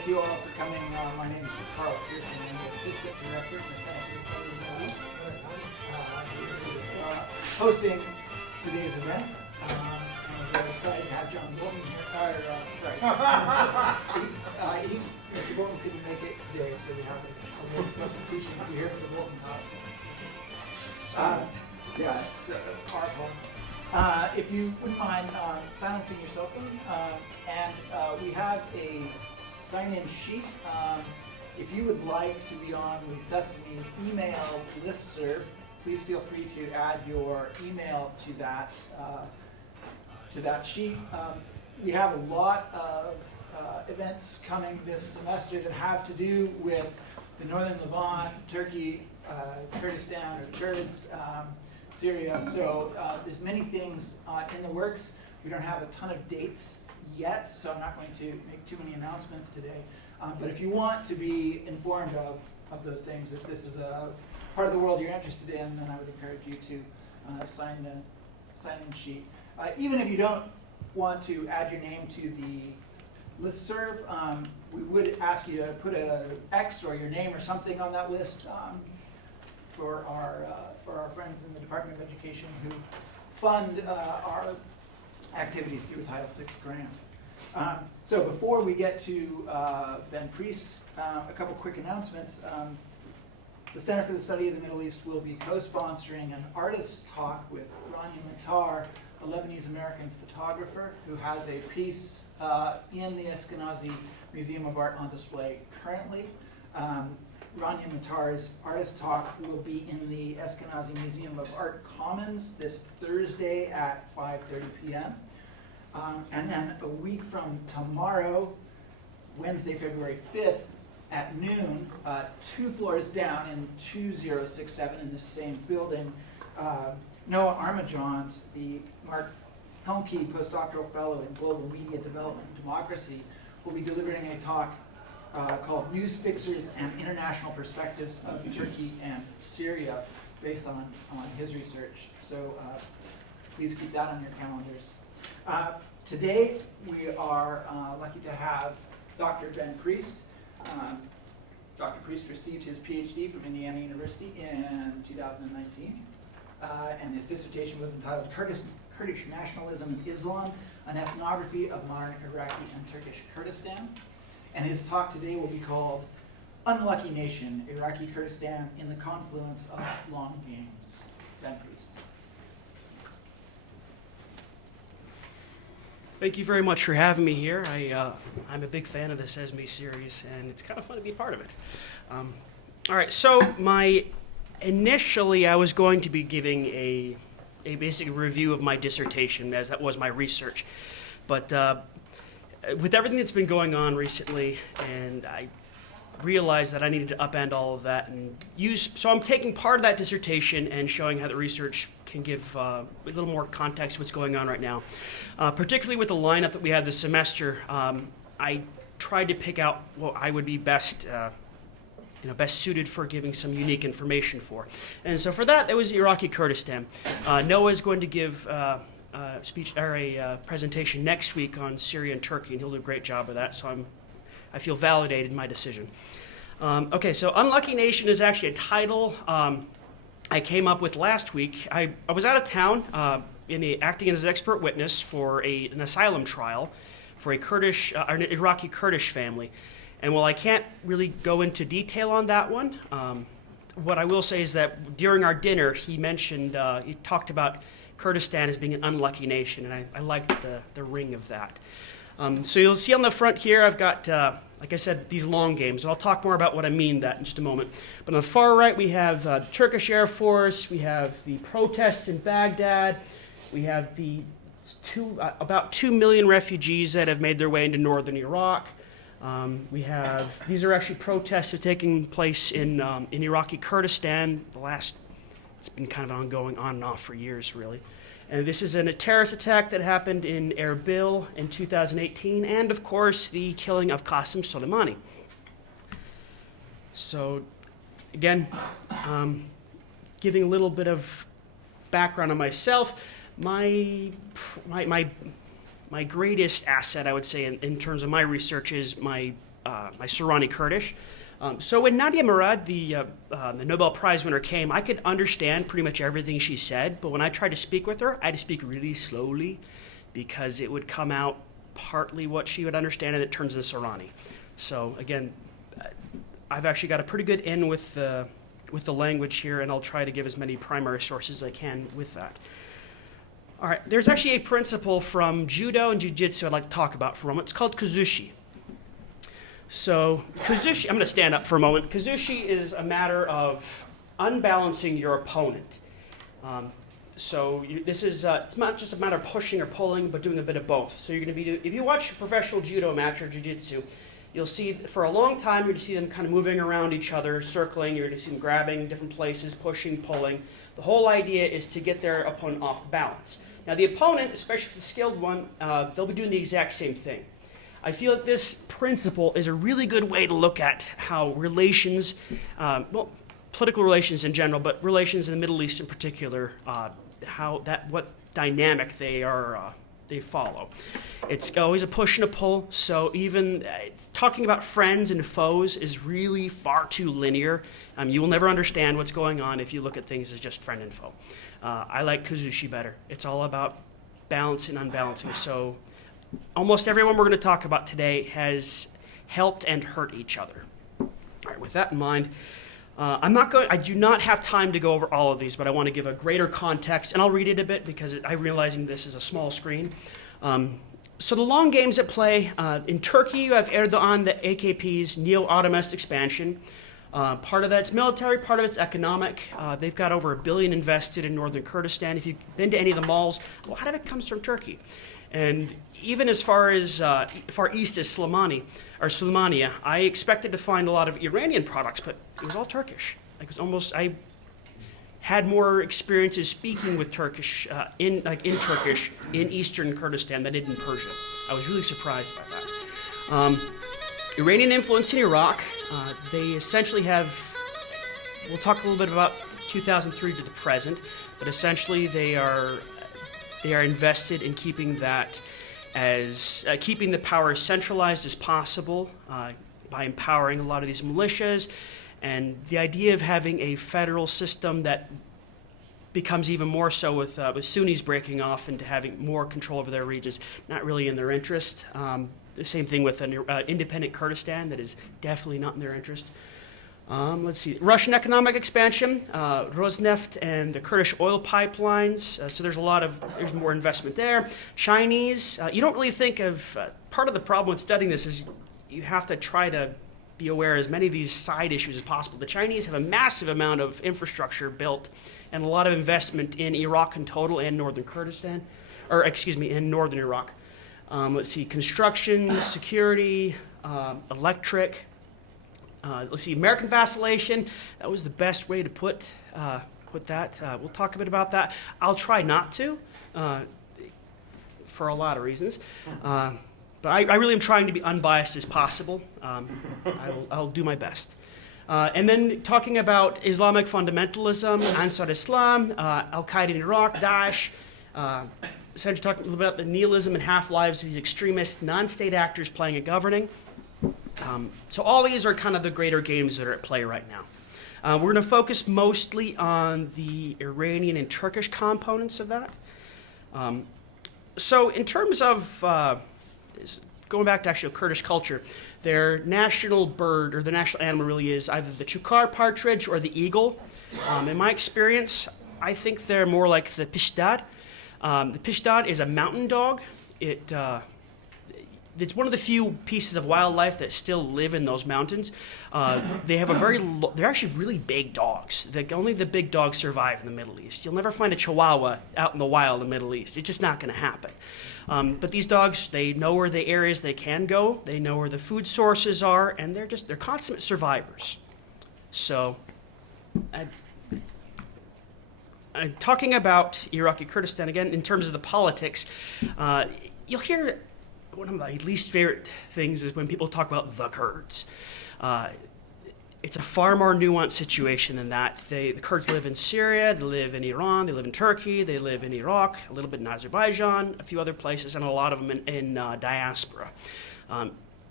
thank you all for coming. My name is Carl Pearson. I'm the Assistant Director of the Center for the Study of the Middle East. Hosting today's event. And we're very excited to have John Bolton here. Mr. Bolton couldn't make it today, so we have a little substitution here for the Bolton House. Yeah, it's our fault. If you wouldn't mind silencing your cell phone, and we have a sign-in sheet. If you would like to be on the Sesame email listserv, please feel free to add your email to that sheet. We have a lot of events coming this semester that have to do with the Northern Levant, Turkey, Kurdistan, or Kurds, Syria. So there's many things in the works. We don't have a ton of dates yet, so I'm not going to make too many announcements today. But if you want to be informed of those things, if this is a part of the world you're interested in, then I would encourage you to sign the sign-in sheet. Even if you don't want to add your name to the listserv, we would ask you to put an X or your name or something on that list for our friends in the Department of Education who fund our activities through a Title VI grant. So before we get to Ben Priest, a couple quick announcements. The Center for the Study of the Middle East will be co-sponsoring an artist talk with Rania Matar, a Lebanese-American photographer who has a piece in the Eskenazi Museum of Art on display currently. Rania Matar's artist talk will be in the Eskenazi Museum of Art Commons this Thursday at 5:30 p.m. And then a week from tomorrow, Wednesday, February 5th, at noon, 2 floors down in 2067 in the same building, Noah Armajant, the Mark Helmke postdoctoral fellow in global media development and democracy, will be delivering a talk called News Fixers and International Perspectives of Turkey and Syria, based on his research. So please keep that on your calendars. Today, we are lucky to have Dr. Ben Priest. Dr. Priest received his PhD from Indiana University in 2019, and his dissertation was entitled Kurdish Nationalism and Islam, an Ethnography of Modern Iraqi and Turkish Kurdistan. And his talk today will be called Unlucky Nation, Iraqi Kurdistan in the Confluence of Long Games. Ben Priest. Thank you very much for having me here. I'm a big fan of the Sesame series, and it's kind of fun to be part of it. All right, so initially I was going to be giving a basic review of my dissertation, as that was my research. But with everything that's been going on recently, and I realized that I needed to upend all of that and so I'm taking part of that dissertation and showing how the research can give a little more context to what's going on right now. Particularly with the lineup that we had this semester, I tried to pick out what I would be best suited for giving some unique information for. And so for that, it was Iraqi Kurdistan. Noah is going to give a presentation next week on Syria and Turkey, and he'll do a great job of that, so I feel validated in my decision. Okay, so Unlucky Nation is actually a title I came up with last week. I was out of town acting as an expert witness for an asylum trial for an Iraqi Kurdish family. And while I can't really go into detail on that one, what I will say is that during our dinner, he talked about Kurdistan as being an unlucky nation, and I liked the ring of that. So you'll see on the front here, I've got, like I said, these long games, and I'll talk more about what I mean that in just a moment. But on the far right, we have the Turkish Air Force, we have the protests in Baghdad, we have the about 2 million refugees that have made their way into northern Iraq. These are actually protests that are taking place in Iraqi Kurdistan. It's been kind of ongoing on and off for years, really. And this is a terrorist attack that happened in Erbil in 2018, and of course, the killing of Qasem Soleimani. So, again, giving a little bit of background on myself, my greatest asset, I would say, in terms of my research is my my Sorani Kurdish. So when Nadia Murad, the Nobel Prize winner, came, I could understand pretty much everything she said, but when I tried to speak with her, I had to speak really slowly because it would come out partly what she would understand, and it turns into Sorani. So again, I've actually got a pretty good in with the language here, and I'll try to give as many primary sources as I can with that. All right, there's actually a principle from judo and jiu-jitsu I'd like to talk about for a moment. It's called kuzushi. So kuzushi, I'm going to stand up for a moment. Kuzushi is a matter of unbalancing your opponent. It's not just a matter of pushing or pulling, but doing a bit of both. So you're going to be, if you watch a professional judo match or jiu-jitsu, you'll see for a long time, you're going to see them kind of moving around each other, circling. You're going to see them grabbing different places, pushing, pulling. The whole idea is to get their opponent off balance. Now the opponent, especially if it's a skilled one, they'll be doing the exact same thing. I feel that this principle is a really good way to look at how relations, political relations in general, but relations in the Middle East in particular, what dynamic they follow. It's always a push and a pull, so even talking about friends and foes is really far too linear. You will never understand what's going on if you look at things as just friend and foe. I like kuzushi better. It's all about balance and unbalancing. So almost everyone we're going to talk about today has helped and hurt each other. All right, with that in mind, I do not have time to go over all of these, but I want to give a greater context, and I'll read it a bit because I'm realizing this is a small screen. So the long games at play, in Turkey you have Erdogan, the AKP's neo-Ottomanist expansion. Part of that's military, part of it's economic. They've got over $1 billion invested in northern Kurdistan. If you've been to any of the malls, a lot of it comes from Turkey. And even as far east as Suleimania, I expected to find a lot of Iranian products, but it was all Turkish. I had more experiences speaking with Turkish in Turkish in eastern Kurdistan than I did in Persia. I was really surprised by that. Iranian influence in Iraq. They essentially have. We'll talk a little bit about 2003 to the present, but essentially they are invested in keeping keeping the power as centralized as possible by empowering a lot of these militias, and the idea of having a federal system that becomes even more so with Sunnis breaking off into having more control over their regions, not really in their interest. The same thing with an independent Kurdistan that is definitely not in their interest. Let's see, Russian economic expansion, Rosneft and the Kurdish oil pipelines. So there's more investment there. Chinese, you don't really think of, part of the problem with studying this is you have to try to be aware of as many of these side issues as possible. The Chinese have a massive amount of infrastructure built and a lot of investment in Iraq in total and northern Kurdistan, in northern Iraq. Let's see, construction, security, electric. Let's see, American vacillation. That was the best way to put that. We'll talk a bit about that. I'll try not to, for a lot of reasons. But I really am trying to be unbiased as possible. I'll do my best. And then talking about Islamic fundamentalism, Ansar Islam, Al-Qaeda in Iraq, Daesh. Essentially talking a little bit about the nihilism and half-lives of these extremist non-state actors playing and governing. So all these are kind of the greater games that are at play right now. We're going to focus mostly on the Iranian and Turkish components of that. So in terms of going back to actual Kurdish culture, their national bird or the national animal really is either the chukar partridge or the eagle. In my experience, I think they're more like the pishdad. The pishdad is a mountain dog. It's one of the few pieces of wildlife that still live in those mountains. They have they're actually really big dogs. Only the big dogs survive in the Middle East. You'll never find a Chihuahua out in the wild in the Middle East. It's just not going to happen. But these dogs, they know where the areas they can go. They know where the food sources are, and they're consummate survivors. So, talking about Iraqi Kurdistan again, in terms of the politics, you'll hear. One of my least favorite things is when people talk about the Kurds. It's a far more nuanced situation than that. The Kurds live in Syria, they live in Iran, they live in Turkey, they live in Iraq, a little bit in Azerbaijan, a few other places, and a lot of them in diaspora.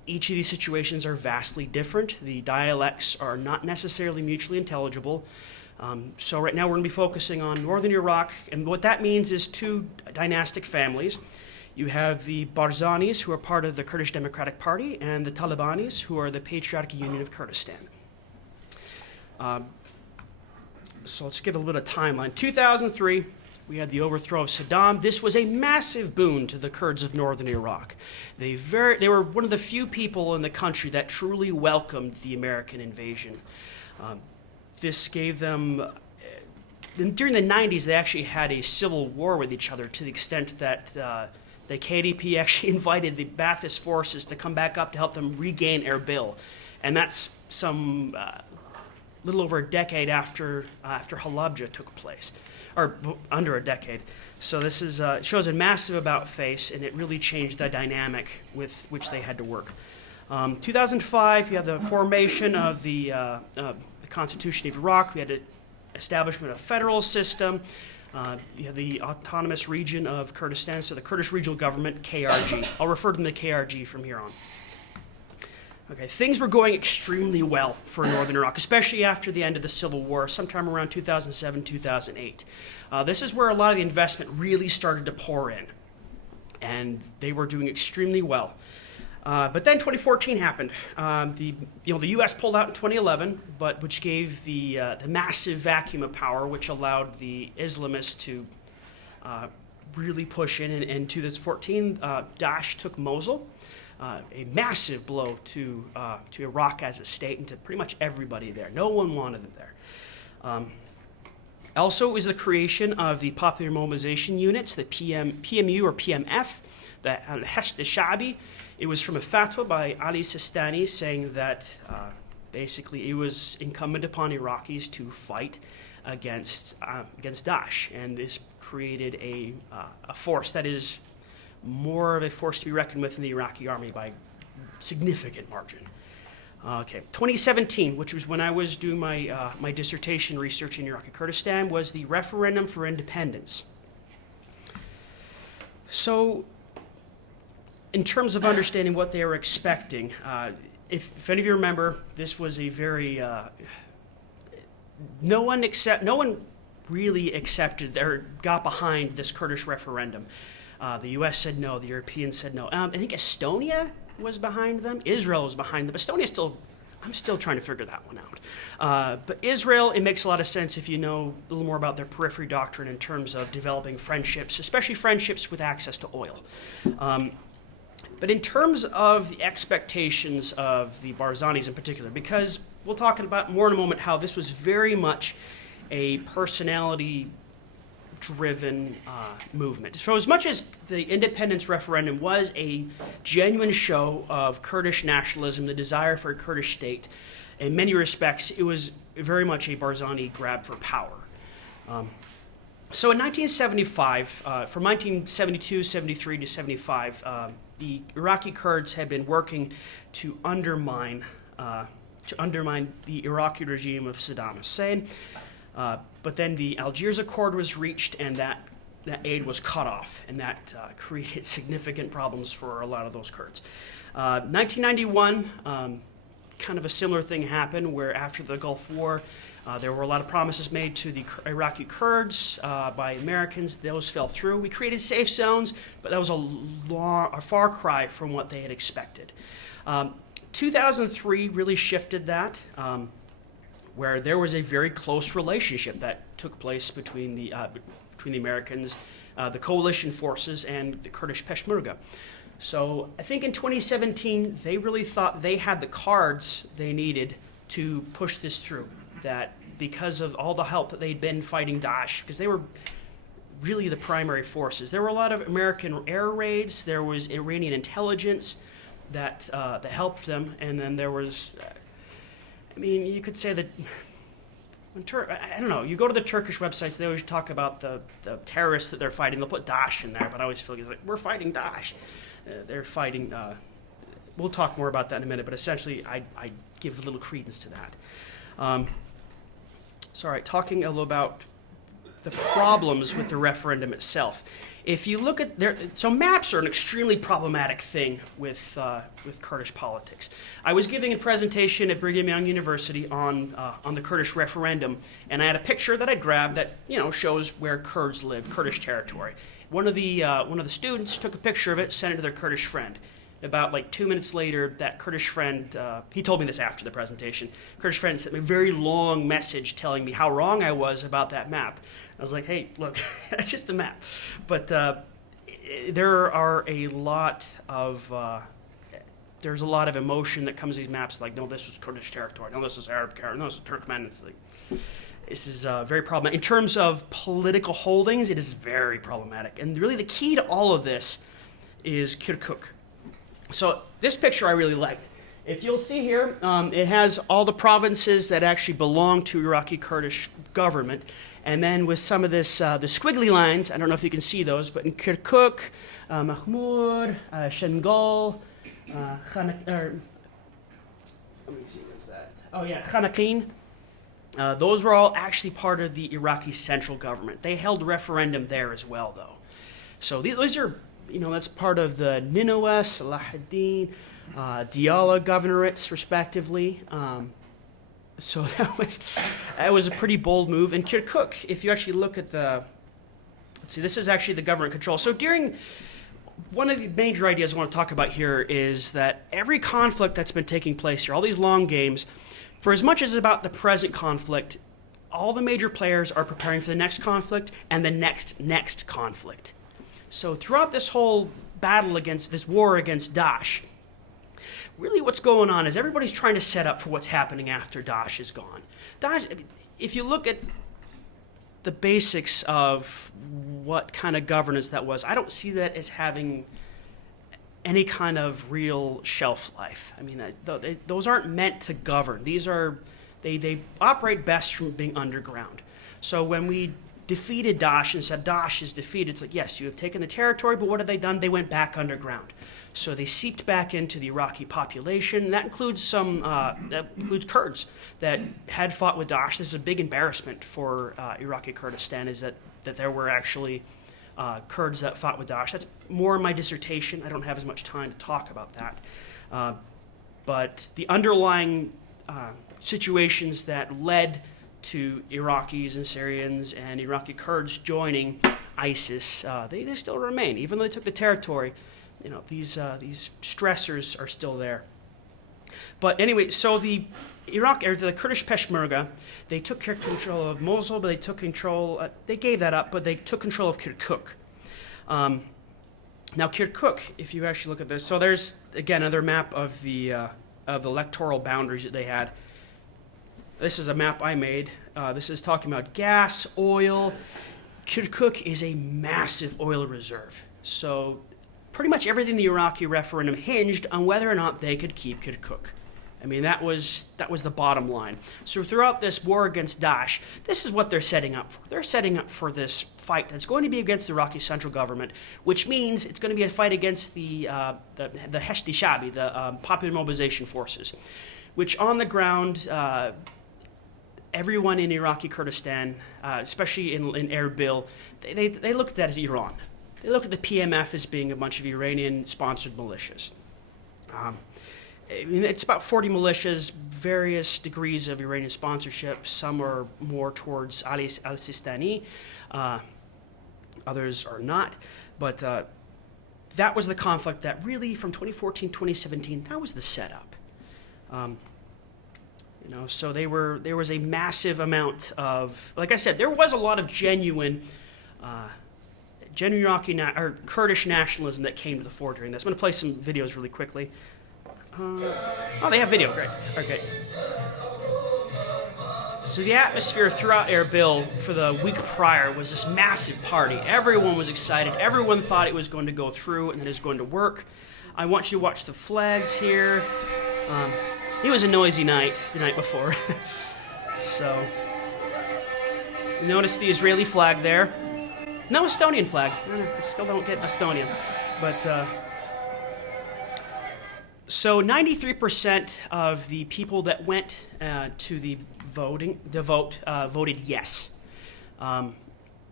each of these situations are vastly different. The dialects are not necessarily mutually intelligible. So right now we're going to be focusing on northern Iraq, and what that means is two dynastic families. You have the Barzanis, who are part of the Kurdish Democratic Party, and the Talibanis, who are the Patriotic Union of Kurdistan. So let's give a little bit of timeline. 2003, we had the overthrow of Saddam. This was a massive boon to the Kurds of northern Iraq. They were one of the few people in the country that truly welcomed the American invasion. This gave them, during the 90s, they actually had a civil war with each other to the extent that the KDP actually invited the Ba'athist forces to come back up to help them regain Erbil. And that's some little over a decade after Halabja took place, or under a decade. So this is shows a massive about-face, and it really changed the dynamic with which they had to work. 2005, you have the formation of the Constitution of Iraq. We had an establishment of a federal system. You have the autonomous region of Kurdistan, so the Kurdish Regional Government, KRG. I'll refer to them to KRG from here on. Okay, things were going extremely well for northern Iraq, especially after the end of the Civil War, sometime around 2007, 2008. This is where a lot of the investment really started to pour in, and they were doing extremely well. But then 2014 happened. The U.S. pulled out in 2011, which gave the massive vacuum of power, which allowed the Islamists to really push in. And in 2014, Daesh took Mosul, a massive blow to Iraq as a state and to pretty much everybody there. No one wanted them there. Also, it was the creation of the Popular Mobilization Units, the PMU or PMF, the Hashd al-Sha'bi. It was from a fatwa by Ali Sistani saying that basically it was incumbent upon Iraqis to fight against Daesh, and this created a force that is more of a force to be reckoned with in the Iraqi army by significant margin. Okay, 2017, which was when I was doing my dissertation research in Iraqi Kurdistan, was the referendum for independence. So, in terms of understanding what they were expecting, if any of you remember, this was a very no one really accepted or got behind this Kurdish referendum. The U.S. said no, the Europeans said no. I think Estonia was behind them. Israel was behind them. Estonia I'm still trying to figure that one out. But Israel, it makes a lot of sense if you know a little more about their periphery doctrine in terms of developing friendships, especially friendships with access to oil. But in terms of the expectations of the Barzanis in particular, because we'll talk about more in a moment how this was very much a personality-driven movement. So as much as the independence referendum was a genuine show of Kurdish nationalism, the desire for a Kurdish state, in many respects, it was very much a Barzani grab for power. So in 1975, from 1972, 73 to 75, the Iraqi Kurds had been working to undermine the Iraqi regime of Saddam Hussein. But then the Algiers Accord was reached, and that aid was cut off, and that created significant problems for a lot of those Kurds. 1991, kind of a similar thing happened, where after the Gulf War, there were a lot of promises made to the Iraqi Kurds by Americans. Those fell through. We created safe zones, but that was a far cry from what they had expected. 2003 really shifted that, where there was a very close relationship that took place between the Americans, the coalition forces, and the Kurdish Peshmerga. So I think in 2017, they really thought they had the cards they needed to push this through, that because of all the help that they'd been fighting Daesh, because they were really the primary forces. There were a lot of American air raids, there was Iranian intelligence that helped them, and then there was, you could say that, I don't know, you go to the Turkish websites, they always talk about the terrorists that they're fighting. They'll put Daesh in there, but I always feel like, we're fighting Daesh. They're fighting, we'll talk more about that in a minute, but essentially I give a little credence to that. So all right, talking a little about the problems with the referendum itself. If you look at so maps are an extremely problematic thing with Kurdish politics. I was giving a presentation at Brigham Young University on the Kurdish referendum, and I had a picture that I grabbed that shows where Kurds live, Kurdish territory. One of the students took a picture of it, sent it to their Kurdish friend. About like 2 minutes later, that Kurdish friend, he told me this after the presentation, Kurdish friend sent me a very long message telling me how wrong I was about that map. I was like, hey, look, it's just a map. But there are a lot of, there's a lot of emotion that comes to these maps, like, no, this was Kurdish territory, no, this is Arab territory, no, this is Turkmen. It's like, this is very problematic. In terms of political holdings, it is very problematic. And really the key to all of this is Kirkuk. So this picture I really like. If you'll see here, it has all the provinces that actually belong to Iraqi Kurdish government. And then with some of this, the squiggly lines, I don't know if you can see those, but in Kirkuk, Mahmud, Shangal, let me see, what's that? Oh yeah, Khanaqin. Those were all actually part of the Iraqi central government. They held a referendum there as well, though. So these are, that's part of the Nineveh, Salahuddin, Diyala governorates, respectively. So that was a pretty bold move. And Kirkuk, if you actually look at let's see, this is actually the government control. So one of the major ideas I want to talk about here is that every conflict that's been taking place here, all these long games, for as much as about the present conflict, all the major players are preparing for the next conflict and the next conflict. So throughout this whole battle against this war against Daesh, really what's going on is everybody's trying to set up for what's happening after Daesh is gone. Daesh, if you look at the basics of what kind of governance that was, I don't see that as having any kind of real shelf life. I mean, those aren't meant to govern. They operate best from being underground. So when we defeated Daesh and said Daesh is defeated, it's like, yes, you have taken the territory, but what have they done? They went back underground. So they seeped back into the Iraqi population. And that includes Kurds that had fought with Daesh. This is a big embarrassment for Iraqi Kurdistan, is that there were actually Kurds that fought with Daesh. That's more in my dissertation. I don't have as much time to talk about that. But the underlying situations that led to Iraqis and Syrians and Iraqi Kurds joining ISIS, they still remain. Even though they took the territory, these stressors are still there. But anyway, so the Kurdish Peshmerga, they took control of Mosul, but they took control, they gave that up, but they took control of Kirkuk. Now Kirkuk, if you actually look at this, so there's, again, another map of the electoral boundaries that they had. This is a map I made. This is talking about gas, oil. Kirkuk is a massive oil reserve. So pretty much everything in the Iraqi referendum hinged on whether or not they could keep Kirkuk. I mean, that was the bottom line. So throughout this war against Daesh, this is what they're setting up for. They're setting up for this fight that's going to be against the Iraqi central government, which means it's going to be a fight against the Heshti Shabi, the Popular Mobilization Forces, which on the ground, everyone in Iraqi Kurdistan, especially in Erbil, they looked at that as Iran. They looked at the PMF as being a bunch of Iranian-sponsored militias. I mean, it's about 40 militias, various degrees of Iranian sponsorship. Some are more towards Ali al-Sistani, others are not. But that was the conflict that really, from 2014, 2017, that was the setup. So there was a massive amount of, like I said, there was a lot of genuine Iraqi or Kurdish nationalism that came to the fore during this. I'm going to play some videos really quickly. They have video. Great. Okay. So the atmosphere throughout Erbil for the week prior was this massive party. Everyone was excited. Everyone thought it was going to go through and that it was going to work. I want you to watch the flags here. It was a noisy night the night before. So, notice the Israeli flag there. No Estonian flag. I still don't get Estonian. But, so 93% of the people that went to the vote voted yes.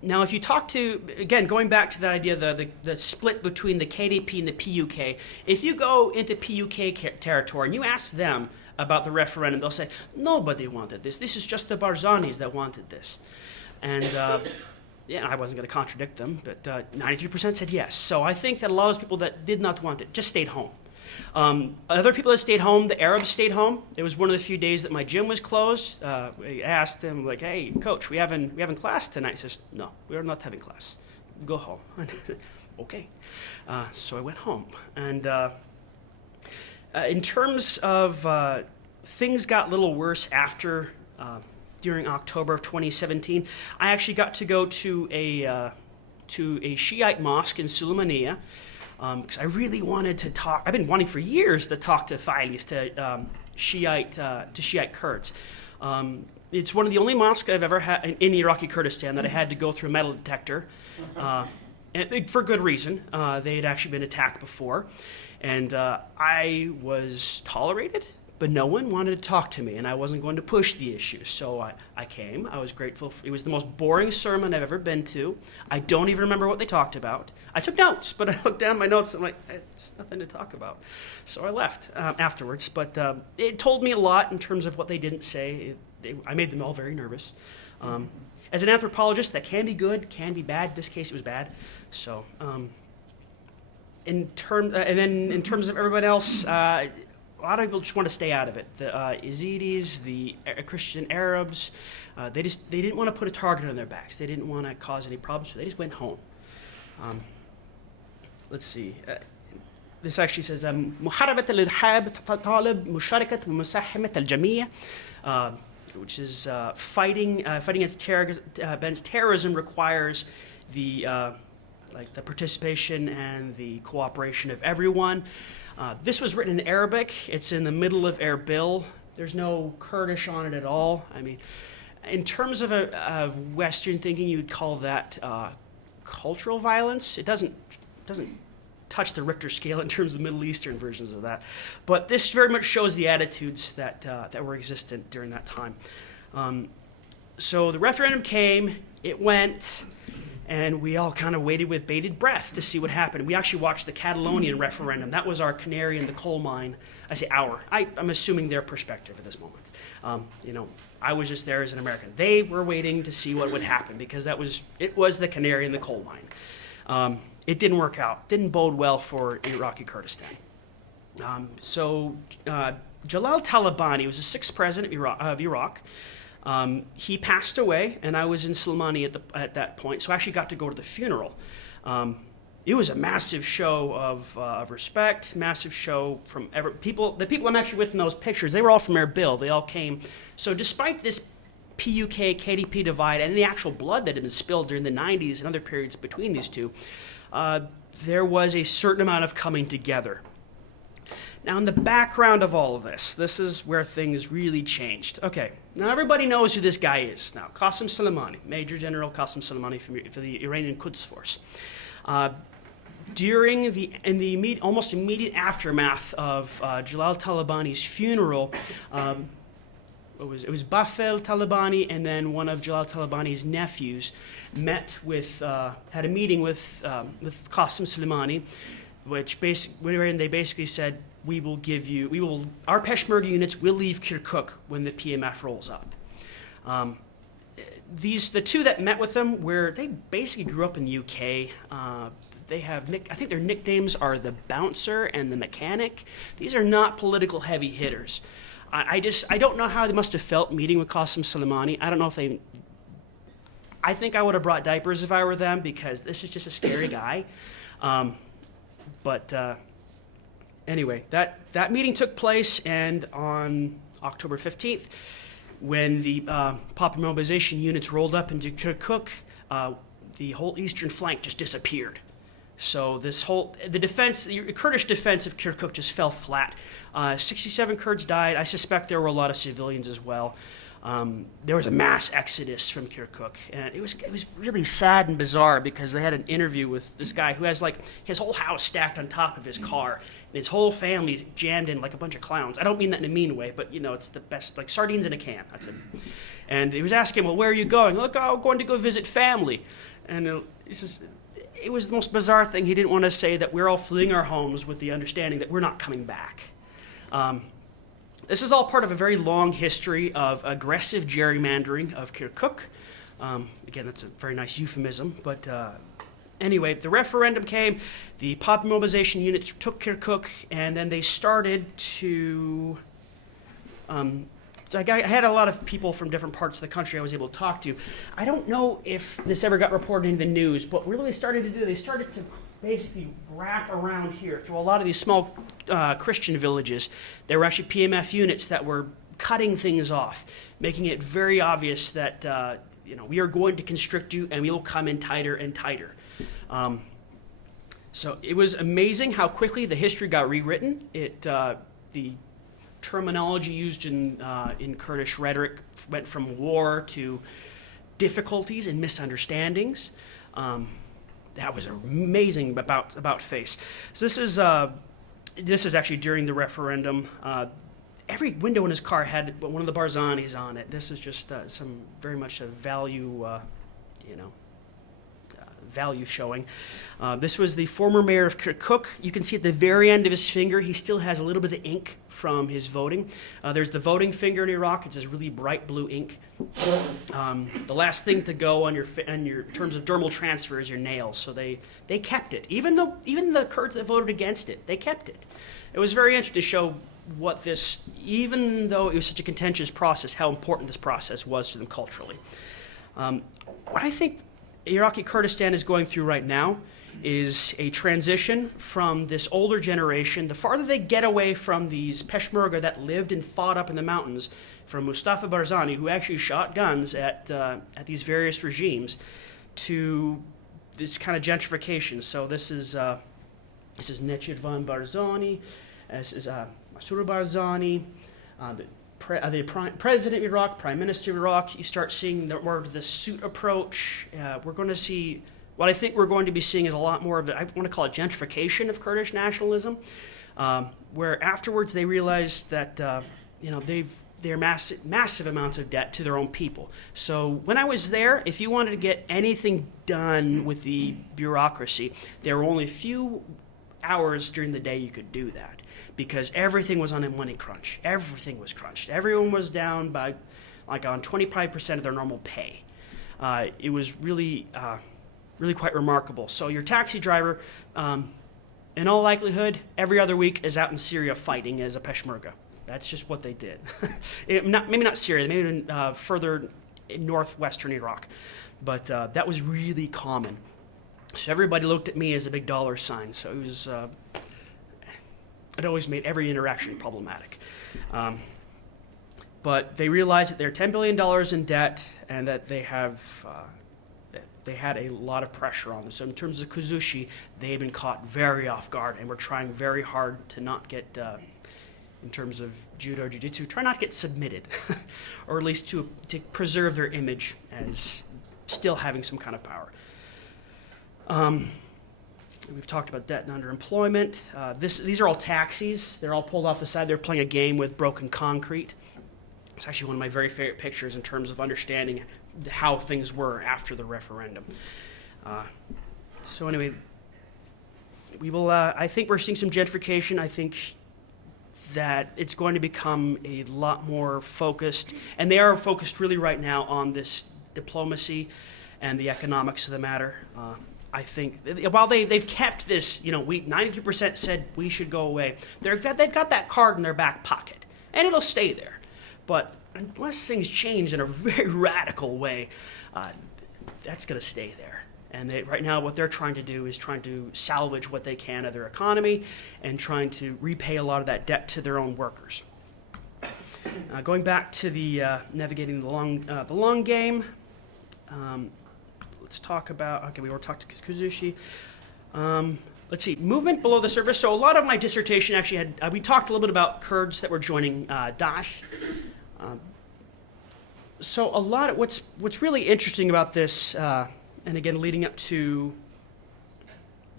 Now, if you talk to, again, going back to that idea, the split between the KDP and the PUK, if you go into PUK territory and you ask them about the referendum, they'll say, nobody wanted this. This is just the Barzanis that wanted this. And yeah, I wasn't going to contradict them, but 93% said yes. So I think that a lot of those people that did not want it just stayed home. Other people that stayed home, the Arabs stayed home. It was one of the few days that my gym was closed. I asked them, like, hey, coach, we having class tonight? He says, no, we are not having class. Go home. I said, okay. So I went home. And in terms of things got a little worse after, during October of 2017, I actually got to go to a Shiite mosque in Sulaymaniyah. Because I really wanted to talk. I've been wanting for years to talk to Thailis, to Shiite Kurds. It's one of the only mosques I've ever had in Iraqi Kurdistan that I had to go through a metal detector, and for good reason. They had actually been attacked before, and I was tolerated, but no one wanted to talk to me, and I wasn't going to push the issue. So I came. I was grateful. It was the most boring sermon I've ever been to. I don't even remember what they talked about. I took notes, but I looked down my notes and I'm like, there's nothing to talk about. So I left afterwards. But it told me a lot in terms of what they didn't say. I made them all very nervous. As an anthropologist, that can be good, can be bad. In this case, it was bad. So in terms of everyone else, a lot of people just want to stay out of it. The Yazidis, the Christian Arabs, they didn't want to put a target on their backs. They didn't want to cause any problems, so they just went home. Let's see. This actually says, محاربة الإرهاب تطالب مشاركة ومساهمة الجميع, which is fighting against terrorism requires the participation and the cooperation of everyone. This was written in Arabic. It's in the middle of Erbil. There's no Kurdish on it at all. I mean, in terms of Western thinking, you'd call that cultural violence. It doesn't touch the Richter scale in terms of the Middle Eastern versions of that. But this very much shows the attitudes that were existent during that time. So the referendum came, it went, and we all kind of waited with bated breath to see what happened. We actually watched the Catalonian referendum. That was our canary in the coal mine. I say our. I'm assuming their perspective at this moment. I was just there as an American. They were waiting to see what would happen because it was the canary in the coal mine. It didn't work out. Didn't bode well for Iraqi Kurdistan. Jalal Talabani was the sixth president of Iraq. He passed away, and I was in Sulaymaniyah at that point, so I actually got to go to the funeral. It was a massive show of respect, massive show from people. The people I'm actually with in those pictures, they were all from Erbil. They all came. So despite this PUK-KDP divide and the actual blood that had been spilled during the 90s and other periods between these two, there was a certain amount of coming together. Now, in the background of all of this, this is where things really changed. Okay, now everybody knows who this guy is now. Qasem Soleimani, Major General Qasem Soleimani for the Iranian Quds Force. During the almost immediate aftermath of Jalal Talabani's funeral, it was Bafel Talabani and then one of Jalal Talabani's nephews had a meeting with Qasem Soleimani, wherein they basically said, our Peshmerga units will leave Kirkuk when the PMF rolls up. The two that met with them, where they basically grew up in the UK, I think their nicknames are the Bouncer and the Mechanic. These are not political heavy hitters. I don't know how they must have felt meeting with Qasem Soleimani. I don't know if I think I would have brought diapers if I were them because this is just a scary guy. Anyway, that meeting took place, and on October 15th, when the Popular Mobilization units rolled up into Kirkuk, the whole eastern flank just disappeared. So the Kurdish defense of Kirkuk just fell flat. 67 Kurds died. I suspect there were a lot of civilians as well. There was a mass exodus from Kirkuk, and it was really sad and bizarre because they had an interview with this guy who has his whole house stacked on top of his car, and his whole family's jammed in like a bunch of clowns. I don't mean that in a mean way, but it's the best, like sardines in a can. That's it. And he was asking, well, where are you going? Look, I'm going to go visit family. And he says, it was the most bizarre thing. He didn't want to say that we're all fleeing our homes with the understanding that we're not coming back. This is all part of a very long history of aggressive gerrymandering of Kirkuk. Again, that's a very nice euphemism, but anyway, the referendum came, the popular mobilization units took Kirkuk, and then they started to... So I had a lot of people from different parts of the country I was able to talk to. I don't know if this ever got reported in the news, but what they started to do, they started to basically wrap around here through a lot of these small Christian villages. There were actually PMF units that were cutting things off, making it very obvious that we are going to constrict you and we will come in tighter and tighter. So it was amazing how quickly the history got rewritten. The terminology used in Kurdish rhetoric went from war to difficulties and misunderstandings. That was amazing about face. So this is actually during the referendum. Every window in his car had one of the Barzanis on it. This is just some very much a value, value showing. This was the former mayor of Kirkuk. You can see at the very end of his finger, he still has a little bit of ink from his voting. There's the voting finger in Iraq. It's this really bright blue ink. The last thing to go on your terms of dermal transfer is your nails. So they kept it. Even the Kurds that voted against it, they kept it. It was very interesting to show what this, even though it was such a contentious process, how important this process was to them culturally. What I think Iraqi Kurdistan is going through right now is a transition from this older generation. The farther they get away from these Peshmerga that lived and fought up in the mountains, from Mustafa Barzani, who actually shot guns at these various regimes, to this kind of gentrification. So this is Nechirvan Barzani, this is Masur Barzani, the president of Iraq, prime minister of Iraq. You start seeing more of the suit approach. We're going to see, what I think we're going to be seeing is a lot more of, I want to call it gentrification of Kurdish nationalism, where afterwards they realized that, they're massive amounts of debt to their own people. So when I was there, if you wanted to get anything done with the bureaucracy, there were only a few hours during the day you could do that, because everything was on a money crunch. Everything was crunched. Everyone was down by on 25% of their normal pay. It was really quite remarkable. So your taxi driver, in all likelihood, every other week is out in Syria fighting as a Peshmerga. That's just what they did. Maybe not Syria, maybe further in northwestern Iraq. But that was really common. So everybody looked at me as a big dollar sign. So it was, it always made every interaction problematic. But they realized that they're $10 billion in debt and that they had a lot of pressure on them. So in terms of Kuzushi, they've been caught very off guard and we're trying very hard to not get, in terms of judo or jiu-jitsu, try not to get submitted, or at least to preserve their image as still having some kind of power. We've talked about debt and underemployment. These are all taxis. They're all pulled off the side. They're playing a game with broken concrete. It's actually one of my very favorite pictures in terms of understanding how things were after the referendum. So anyway, we will. I think we're seeing some gentrification. I think that it's going to become a lot more focused, and they are focused really right now on this diplomacy and the economics of the matter. I think while they've kept this, 93% said we should go away. They've got that card in their back pocket, and it'll stay there. But unless things change in a very radical way, that's going to stay there. And right now what they're trying to do is trying to salvage what they can of their economy and trying to repay a lot of that debt to their own workers. Going back to the navigating the long game, let's talk about, we were talking to Kuzushi. Let's see, movement below the surface. So a lot of my dissertation actually had, we talked a little bit about Kurds that were joining Daesh. So a lot of what's really interesting about this, and again leading up to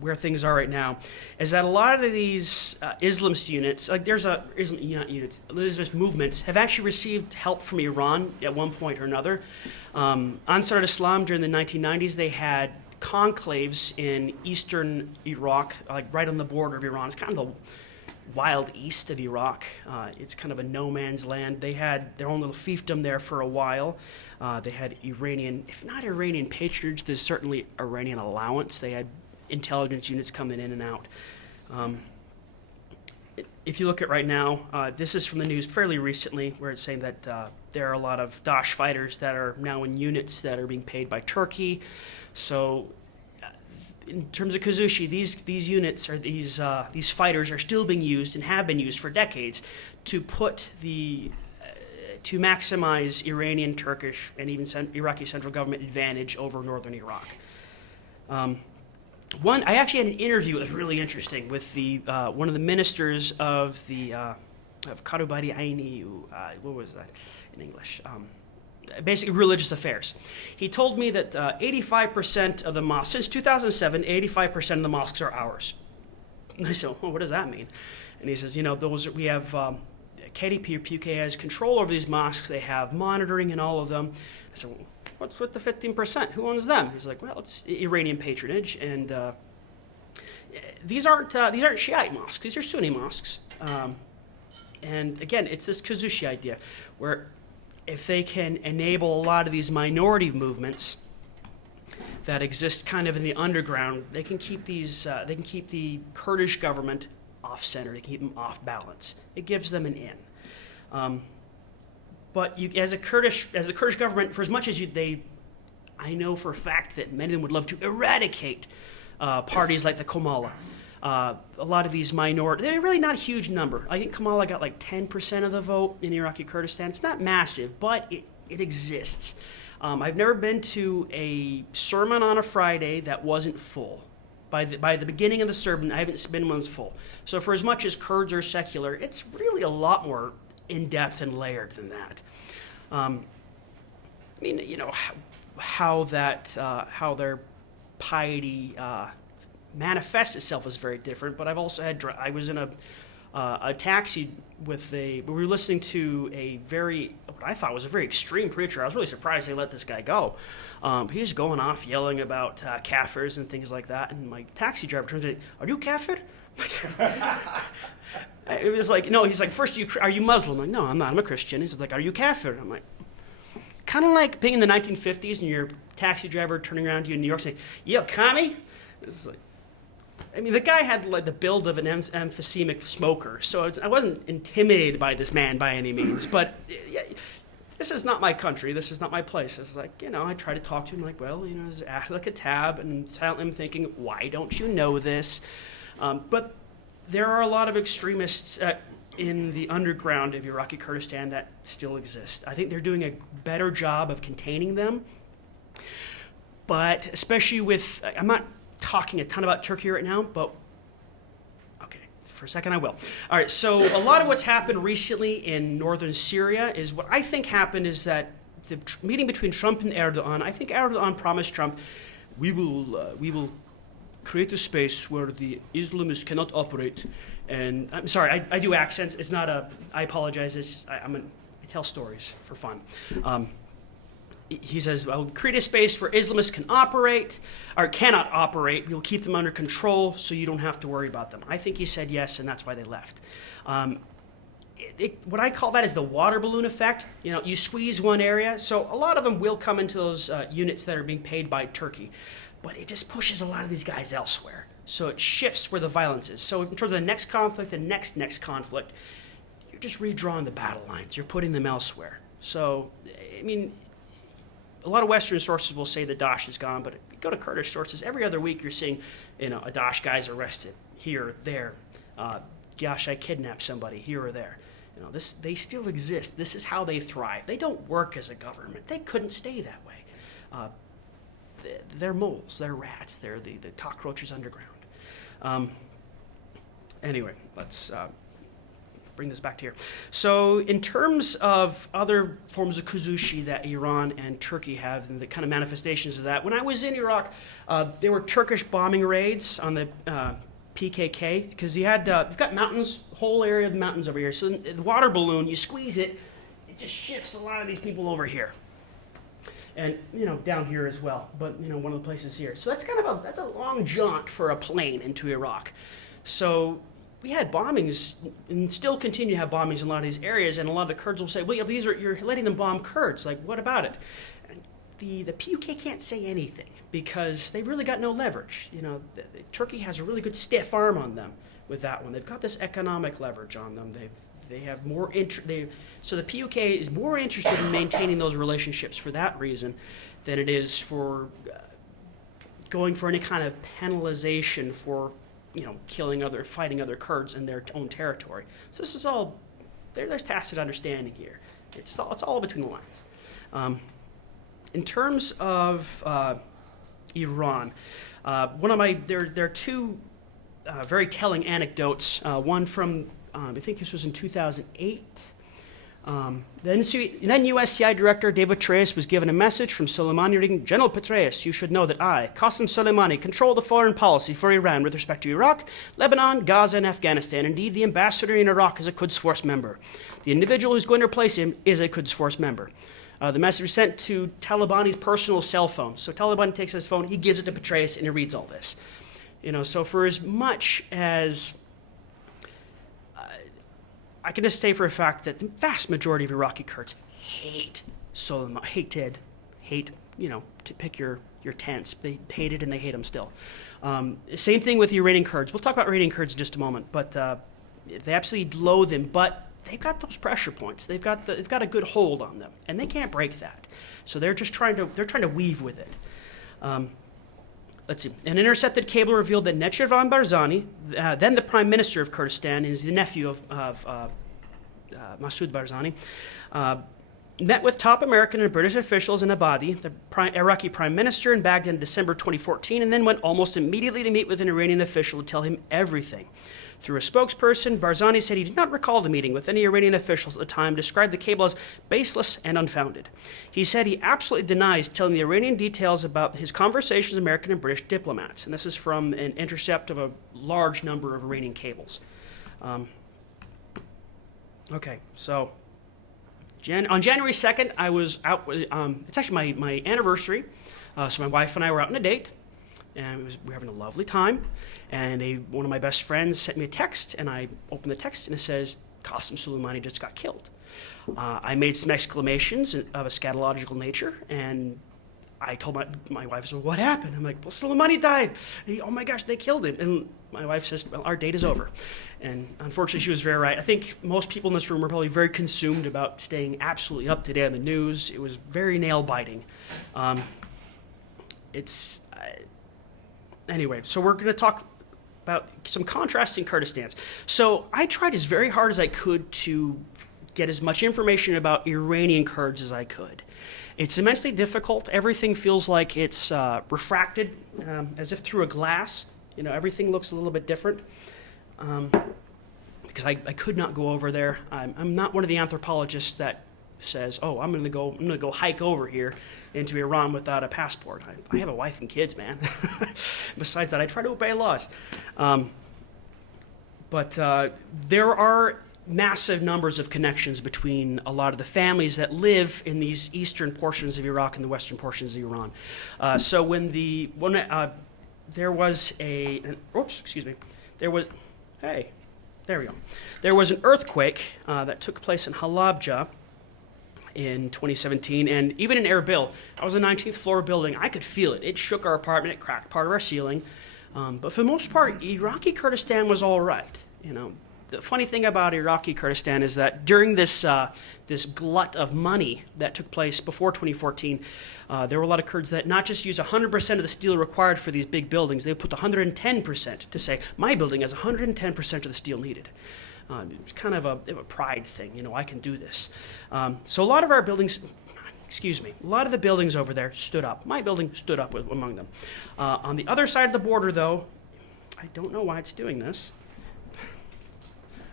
where things are right now is that a lot of these Islamist units, like there's a Islamist movements, have actually received help from Iran at one point or another. Ansar al-Islam during the 1990s, they had conclaves in eastern Iraq, like right on the border of Iran. It's kind of the wild east of Iraq. It's kind of a no man's land. They had their own little fiefdom there for a while. They had Iranian, if not Iranian patronage, there's certainly Iranian allowance. They had intelligence units coming in and out. If you look at right now, this is from the news fairly recently, where it's saying that there are a lot of Daesh fighters that are now in units that are being paid by Turkey. So in terms of Kazushi, these units or these fighters are still being used and have been used for decades to put to maximize Iranian, Turkish, and even Iraqi central government advantage over northern Iraq. I actually had an interview that was really interesting with one of the ministers of Karubari Aini, what was that in English? Basically religious affairs. He told me that 85% of the mosques, since 2007, 85% of the mosques are ours. And I said, well, what does that mean? And he says, we have KDP or PUK has control over these mosques. They have monitoring in all of them. I said, well, what's with the 15%? Who owns them? He's like, well, it's Iranian patronage, and these aren't Shiite mosques. These are Sunni mosques. And again, it's this Kazushi idea, where if they can enable a lot of these minority movements that exist kind of in the underground, they can keep the Kurdish government off center. They can keep them off balance. It gives them an in. But as the Kurdish government, for as much as I know for a fact that many of them would love to eradicate parties like the Kamala. A lot of these minority, they're really not a huge number. I think Kamala got like 10% of the vote in Iraqi Kurdistan. It's not massive, but it exists. I've never been to a sermon on a Friday that wasn't full. By the beginning of the sermon, I haven't been one that's full. So for as much as Kurds are secular, it's really a lot more in-depth and layered than that. How their piety manifests itself is very different. But I've also I was in a taxi we were listening to what I thought was a very extreme preacher. I was really surprised they let this guy go. He was going off yelling about kafirs and things like that. And my taxi driver turns to me, "Are you kafir?" It was like, no, he's like, first, are you Muslim? I'm like, no, I'm not. I'm a Christian. He's like, are you kafir? I'm like, kind of like being in the 1950s and your taxi driver turning around to you in New York saying, "Yeah, commie?" It's like, I mean, the guy had like the build of an emphysemic smoker, so I wasn't intimidated by this man by any means. But this is not my country. This is not my place. It's like, I try to talk to him like, well, it's Ahl al-Kitab, and I'm thinking, why don't you know this? But there are a lot of extremists in the underground of Iraqi Kurdistan that still exist. I think they're doing a better job of containing them. But especially I'm not talking a ton about Turkey right now, but okay, for a second I will. All right, so a lot of what's happened recently in northern Syria is what I think happened is that the meeting between Trump and Erdogan, I think Erdogan promised Trump, we will create a space where the Islamists cannot operate. And I'm sorry, I do accents. It's not I apologize. I tell stories for fun. He says, I'll create a space where Islamists can operate, or cannot operate. We'll keep them under control so you don't have to worry about them. I think he said yes, and that's why they left. What I call that is the water balloon effect. You squeeze one area, so a lot of them will come into those units that are being paid by Turkey. But it just pushes a lot of these guys elsewhere. So it shifts where the violence is. So in terms of the next conflict, the next conflict, you're just redrawing the battle lines. You're putting them elsewhere. So, I mean, a lot of Western sources will say the Daesh is gone, but if you go to Kurdish sources, every other week you're seeing, a Daesh guy's arrested here, there. Gosh, I kidnapped somebody here or there. They still exist. This is how they thrive. They don't work as a government. They couldn't stay that way. They're moles, they're rats, they're the cockroaches underground. Anyway, let's bring this back to here. So in terms of other forms of kuzushi that Iran and Turkey have, and the kind of manifestations of that, when I was in Iraq, there were Turkish bombing raids on the PKK, because you've got mountains, the whole area of the mountains over here. So the water balloon, you squeeze it, it just shifts a lot of these people over here. And, down here as well, but, one of the places here. So that's that's a long jaunt for a plane into Iraq. So we had bombings, and still continue to have bombings in a lot of these areas, and a lot of the Kurds will say, well, you're letting them bomb Kurds. Like, what about it? And the PUK can't say anything, because they've really got no leverage. Turkey has a really good stiff arm on them with that one. They've got this economic leverage on them. They have more so the PUK is more interested in maintaining those relationships for that reason than it is for going for any kind of penalization for fighting other Kurds in their own territory. So this is all, there's tacit understanding here. It's all between the lines. In terms of Iran, there are two very telling anecdotes. One from, I think this was in 2008. Then USCI Director David Petraeus was given a message from Soleimani reading, General Petraeus, you should know that I, Qasem Soleimani, control the foreign policy for Iran with respect to Iraq, Lebanon, Gaza, and Afghanistan. Indeed, the ambassador in Iraq is a Quds Force member. The individual who's going to replace him is a Quds Force member. The message was sent to Talabani's personal cell phone. So Taliban takes his phone, he gives it to Petraeus, and he reads all this. So for as much as I can just say for a fact that the vast majority of Iraqi Kurds hate Soleimani, to pick your tense. They hate it and they hate him still. Same thing with the Iranian Kurds. We'll talk about Iranian Kurds in just a moment, but they absolutely loathe him, but they've got those pressure points. They've got a good hold on them, and they can't break that. So they're just trying to weave with it. Let's see. An intercepted cable revealed that Nechirvan Barzani, then the Prime Minister of Kurdistan, is the nephew of Masoud Barzani, met with top American and British officials in Abadi, the Iraqi Prime Minister, in Baghdad in December 2014, and then went almost immediately to meet with an Iranian official to tell him everything. Through a spokesperson, Barzani said he did not recall the meeting with any Iranian officials at the time, described the cable as baseless and unfounded. He said he absolutely denies telling the Iranian details about his conversations with American and British diplomats. And this is from an intercept of a large number of Iranian cables. Okay, so on January 2nd, I was out, it's actually my anniversary, so my wife and I were out on a date. And we were having a lovely time, and one of my best friends sent me a text, and I opened the text, and it says, Qasem Soleimani just got killed. I made some exclamations of a scatological nature, and I told my wife, so what happened? I'm like, well, Soleimani died. Oh my gosh, they killed him. And my wife says, well, our date is over. And unfortunately, she was very right. I think most people in this room are probably very consumed about staying absolutely up to date on the news. It was very nail-biting. Anyway, so we're going to talk about some contrasting Kurdistans. So I tried as very hard as I could to get as much information about Iranian Kurds as I could. It's immensely difficult. Everything feels like it's refracted, as if through a glass. Everything looks a little bit different. Because I could not go over there. I'm not one of the anthropologists that says, oh, I'm going to go hike over here into Iran without a passport. I have a wife and kids, man. Besides that, I try to obey laws. But there are massive numbers of connections between a lot of the families that live in these eastern portions of Iraq and the western portions of Iran. So when there was There was an earthquake that took place in Halabja in 2017, and even in Erbil, I was a 19th floor building. I could feel it. It shook our apartment. It cracked part of our ceiling. But for the most part, Iraqi Kurdistan was all right. The funny thing about Iraqi Kurdistan is that during this glut of money that took place before 2014, there were a lot of Kurds that not just used 100% of the steel required for these big buildings, they put 110% to say, my building has 110% of the steel needed. It's kind of a pride thing, I can do this. So a lot of our buildings, a lot of the buildings over there stood up. My building stood up among them. On the other side of the border, though, I don't know why it's doing this.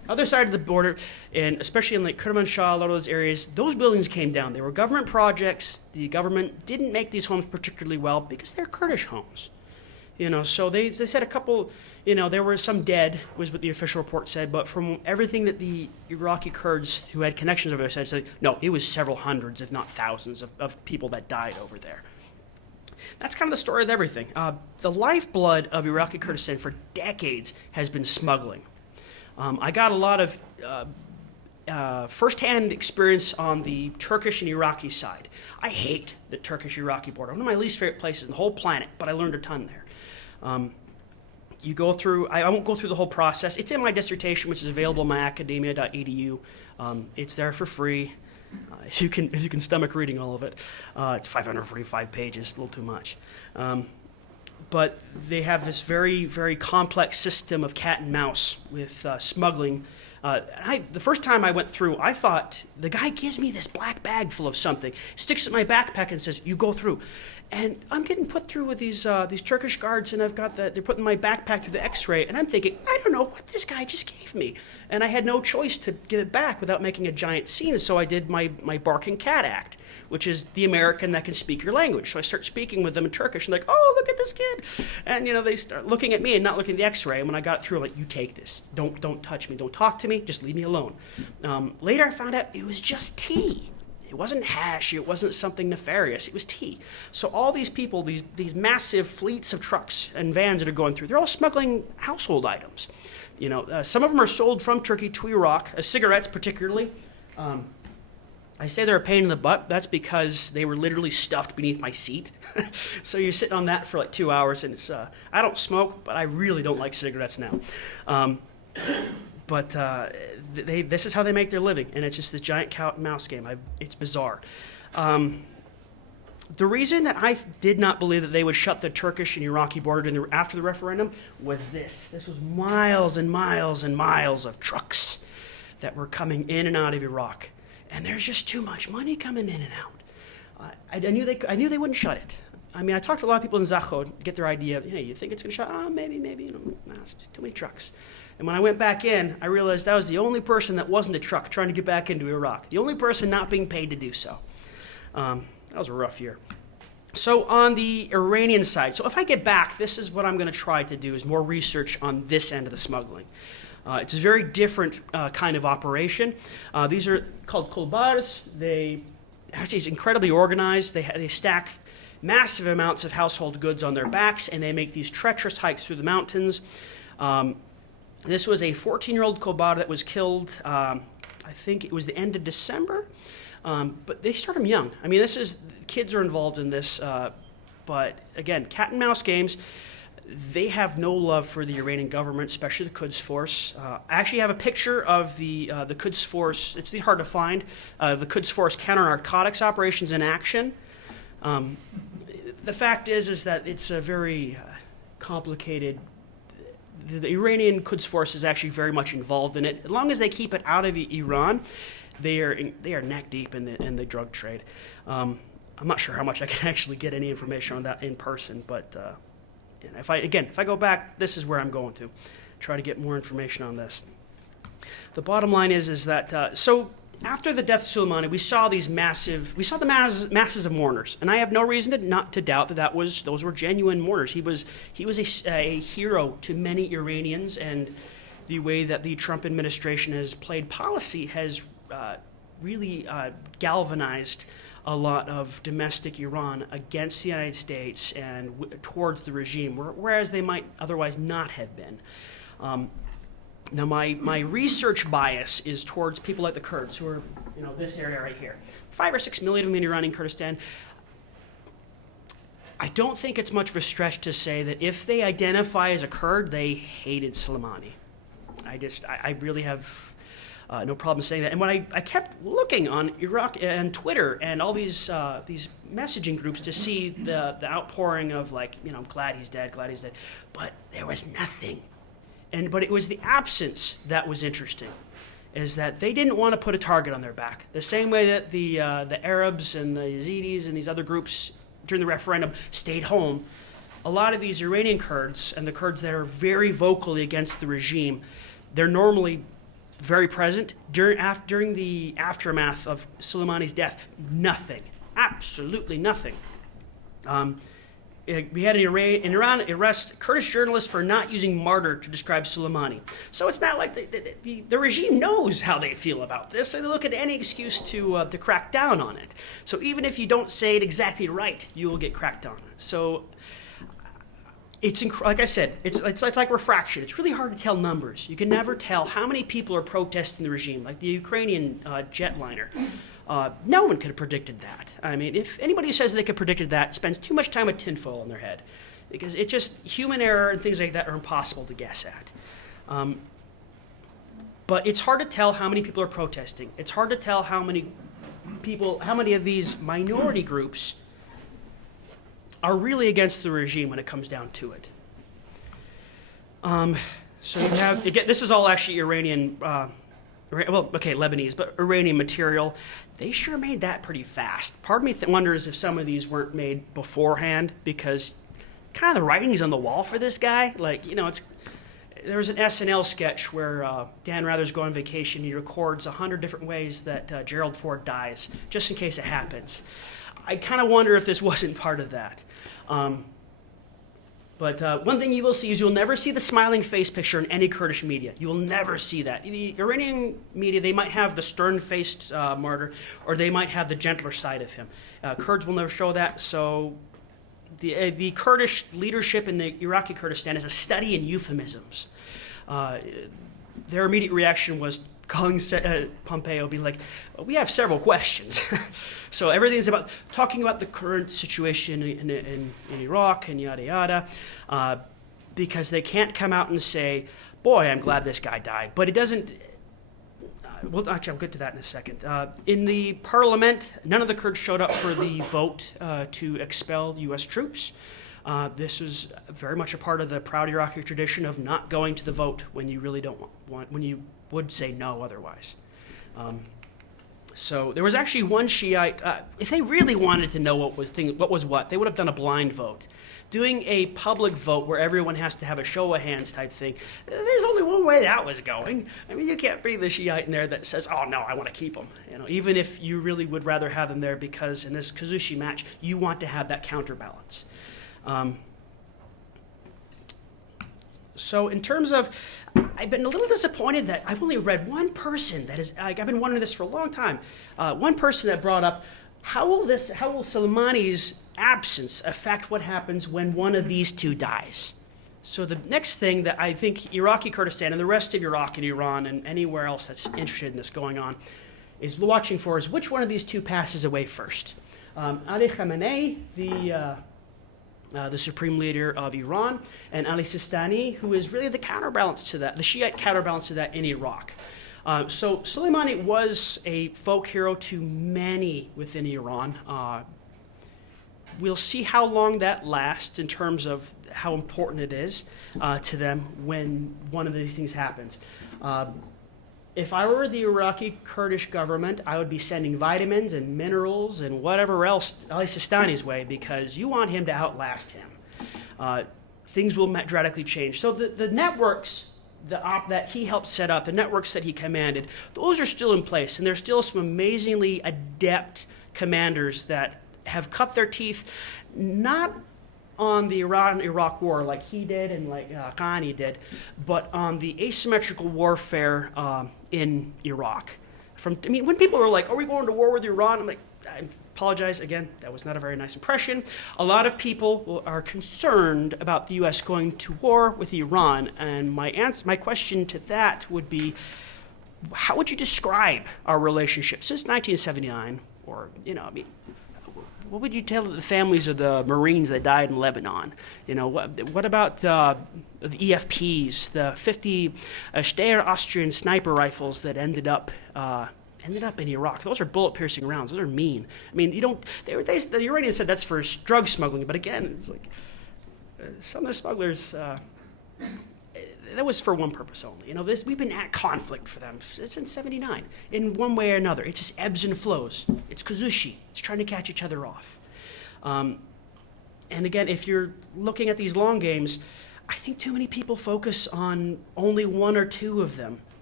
other side of the border, and especially in like Kermanshah, a lot of those areas, those buildings came down. They were government projects. The government didn't make these homes particularly well because they're Kurdish homes. So they said a couple, there were some dead, was what the official report said, but from everything that the Iraqi Kurds who had connections over there said, no, it was several hundreds, if not thousands, of people that died over there. That's kind of the story of everything. The lifeblood of Iraqi Kurdistan for decades has been smuggling. I got a lot of firsthand experience on the Turkish and Iraqi side. I hate the Turkish-Iraqi border. One of my least favorite places in the whole planet, but I learned a ton there. You go through, I won't go through the whole process. It's in my dissertation, which is available on myacademia.edu. It's there for free, if you can stomach reading all of it. It's 545 pages, a little too much. But they have this very, very complex system of cat and mouse with smuggling. The first time I went through, I thought, the guy gives me this black bag full of something, sticks it in my backpack and says, you go through. And I'm getting put through with these Turkish guards, and they're putting my backpack through the x-ray, and I'm thinking, I don't know what this guy just gave me. And I had no choice to give it back without making a giant scene, so I did my barking cat act, which is the American that can speak your language. So I start speaking with them in Turkish, and like, oh, look at this kid. And, they start looking at me and not looking at the x-ray, and when I got it through, I'm like, you take this. Don't touch me. Don't talk to me. Just leave me alone. Later, I found out it was just tea. It wasn't hash. It wasn't something nefarious. It was tea. So all these people, these massive fleets of trucks and vans that are going through, they're all smuggling household items. Some of them are sold from Turkey to Iraq, cigarettes particularly. I say they're a pain in the butt. That's because they were literally stuffed beneath my seat. So you're sitting on that for like 2 hours, and it's. I don't smoke, but I really don't like cigarettes now. But this is how they make their living, and it's just this giant cat and mouse game. It's bizarre. The reason that I did not believe that they would shut the Turkish and Iraqi border after the referendum was this. This was miles and miles and miles of trucks that were coming in and out of Iraq, and there's just too much money coming in and out. I knew they wouldn't shut it. I mean, I talked to a lot of people in Zaho to get their idea of, you think it's going to shut? Oh, maybe, nah, it's too many trucks. And when I went back in, I realized I was the only person that wasn't a truck trying to get back into Iraq. The only person not being paid to do so. That was a rough year. So on the Iranian side, so if I get back, this is what I'm going to try to do, is more research on this end of the smuggling. It's a very different kind of operation. These are called kulbars. It's incredibly organized. They stack massive amounts of household goods on their backs, and they make these treacherous hikes through the mountains. This was a 14-year-old kulbar that was killed, I think it was the end of December, but they start them young. I mean, kids are involved in this, but again, cat and mouse games. They have no love for the Iranian government, especially the Quds Force. I actually have a picture of the Quds Force. It's hard to find. The Quds Force counter-narcotics operations in action. The fact is that it's a very complicated. The Iranian Quds Force is actually very much involved in it. As long as they keep it out of Iran, they are neck deep in the drug trade. I'm not sure how much I can actually get any information on that in person, but if I go back, this is where I'm going to try to get more information on this. The bottom line is that so after the death of Soleimani, we saw the masses of mourners, and I have no reason not to doubt that those were genuine mourners. He was a hero to many Iranians, and the way that the Trump administration has played policy has really galvanized a lot of domestic Iran against the United States and towards the regime, whereas they might otherwise not have been. Now, my research bias is towards people like the Kurds, who are, this area right here. 5 or 6 million of them in Iranian Kurdistan. I don't think it's much of a stretch to say that if they identify as a Kurd, they hated Soleimani. I really have no problem saying that. And when I kept looking on Iraq and Twitter and all these messaging groups to see the outpouring of I'm glad he's dead, but there was nothing. But it was the absence that was interesting, is that they didn't want to put a target on their back. The same way that the Arabs and the Yazidis and these other groups during the referendum stayed home, a lot of these Iranian Kurds and the Kurds that are very vocally against the regime, they're normally very present during the aftermath of Soleimani's death. Nothing, absolutely nothing. We had in Iran arrest Kurdish journalists for not using martyr to describe Soleimani. So it's not like the regime knows how they feel about this, so they look at any excuse to crack down on it. So even if you don't say it exactly right, you will get cracked on. So it's like I said, it's like refraction. It's really hard to tell numbers. You can never tell how many people are protesting the regime, like the Ukrainian jetliner. No one could have predicted that. I mean, if anybody who says they could have predicted that spends too much time with tinfoil in their head, because it's just human error and things like that are impossible to guess at. But it's hard to tell how many people are protesting. It's hard to tell how many of these minority groups are really against the regime when it comes down to it. So you have, again, this is all actually Iranian, Lebanese, but Iranian material. They sure made that pretty fast. Part of me wonders if some of these weren't made beforehand, because kind of the writing's on the wall for this guy. Like, there was an SNL sketch where Dan Rather's going on vacation. He records 100 different ways that Gerald Ford dies, just in case it happens. I kind of wonder if this wasn't part of that. But one thing you will see is you'll never see the smiling face picture in any Kurdish media. You will never see that. The Iranian media, they might have the stern-faced martyr, or they might have the gentler side of him. Kurds will never show that, so the Kurdish leadership in the Iraqi Kurdistan is a study in euphemisms. Their immediate reaction was calling Pompeo, being like, we have several questions. So everything's about talking about the current situation in Iraq and yada yada, because they can't come out and say, boy, I'm glad this guy died. But it doesn't, well, actually, I'll get to that in a second. In the parliament, none of the Kurds showed up for the vote to expel U.S. troops. This was very much a part of the proud Iraqi tradition of not going to the vote when you really don't want, when you would say no otherwise. So there was actually one Shiite, if they really wanted to know what was what, they would have done a blind vote. Doing a public vote where everyone has to have a show of hands type thing, there's only one way that was going. I mean, you can't be the Shiite in there that says, oh no, I want to keep them. Even if you really would rather have them there because in this Kazushi match, you want to have that counterbalance. So in terms of, I've been a little disappointed that I've only read one person that is, I've been wondering this for a long time, one person that brought up, how will Soleimani's absence affect what happens when one of these two dies? So the next thing that I think Iraqi Kurdistan and the rest of Iraq and Iran and anywhere else that's interested in this going on is watching for is which one of these two passes away first. Ali Khamenei, the supreme leader of Iran, and Ali Sistani, who is really the counterbalance to that, the Shiite counterbalance to that in Iraq. So Soleimani was a folk hero to many within Iran. We'll see how long that lasts in terms of how important it is to them when one of these things happens. If I were the Iraqi Kurdish government, I would be sending vitamins and minerals and whatever else Ali Sistani's way, because you want him to outlast him. Things will dramatically change. So the networks that he helped set up, the networks that he commanded, those are still in place, and there's still some amazingly adept commanders that have cut their teeth, not on the Iran-Iraq war like he did and like Ghani did, but on the asymmetrical warfare in Iraq. When people were like, are we going to war with Iran? I'm like, I apologize, again, that was not a very nice impression. A lot of people are concerned about the U.S. going to war with Iran, and my question to that would be, how would you describe our relationship since 1979, or, what would you tell the families of the Marines that died in Lebanon? What about the EFPs, the 50 Steyr Austrian sniper rifles that ended up in Iraq? Those are bullet-piercing rounds. Those are mean. The Iranians said that's for drug smuggling, but again, it's like some of the smugglers. That was for one purpose only. We've been at conflict for them since '79 in one way or another. It just ebbs and flows. It's Kazushi. It's trying to catch each other off. And again, if you're looking at these long games, I think too many people focus on only one or two of them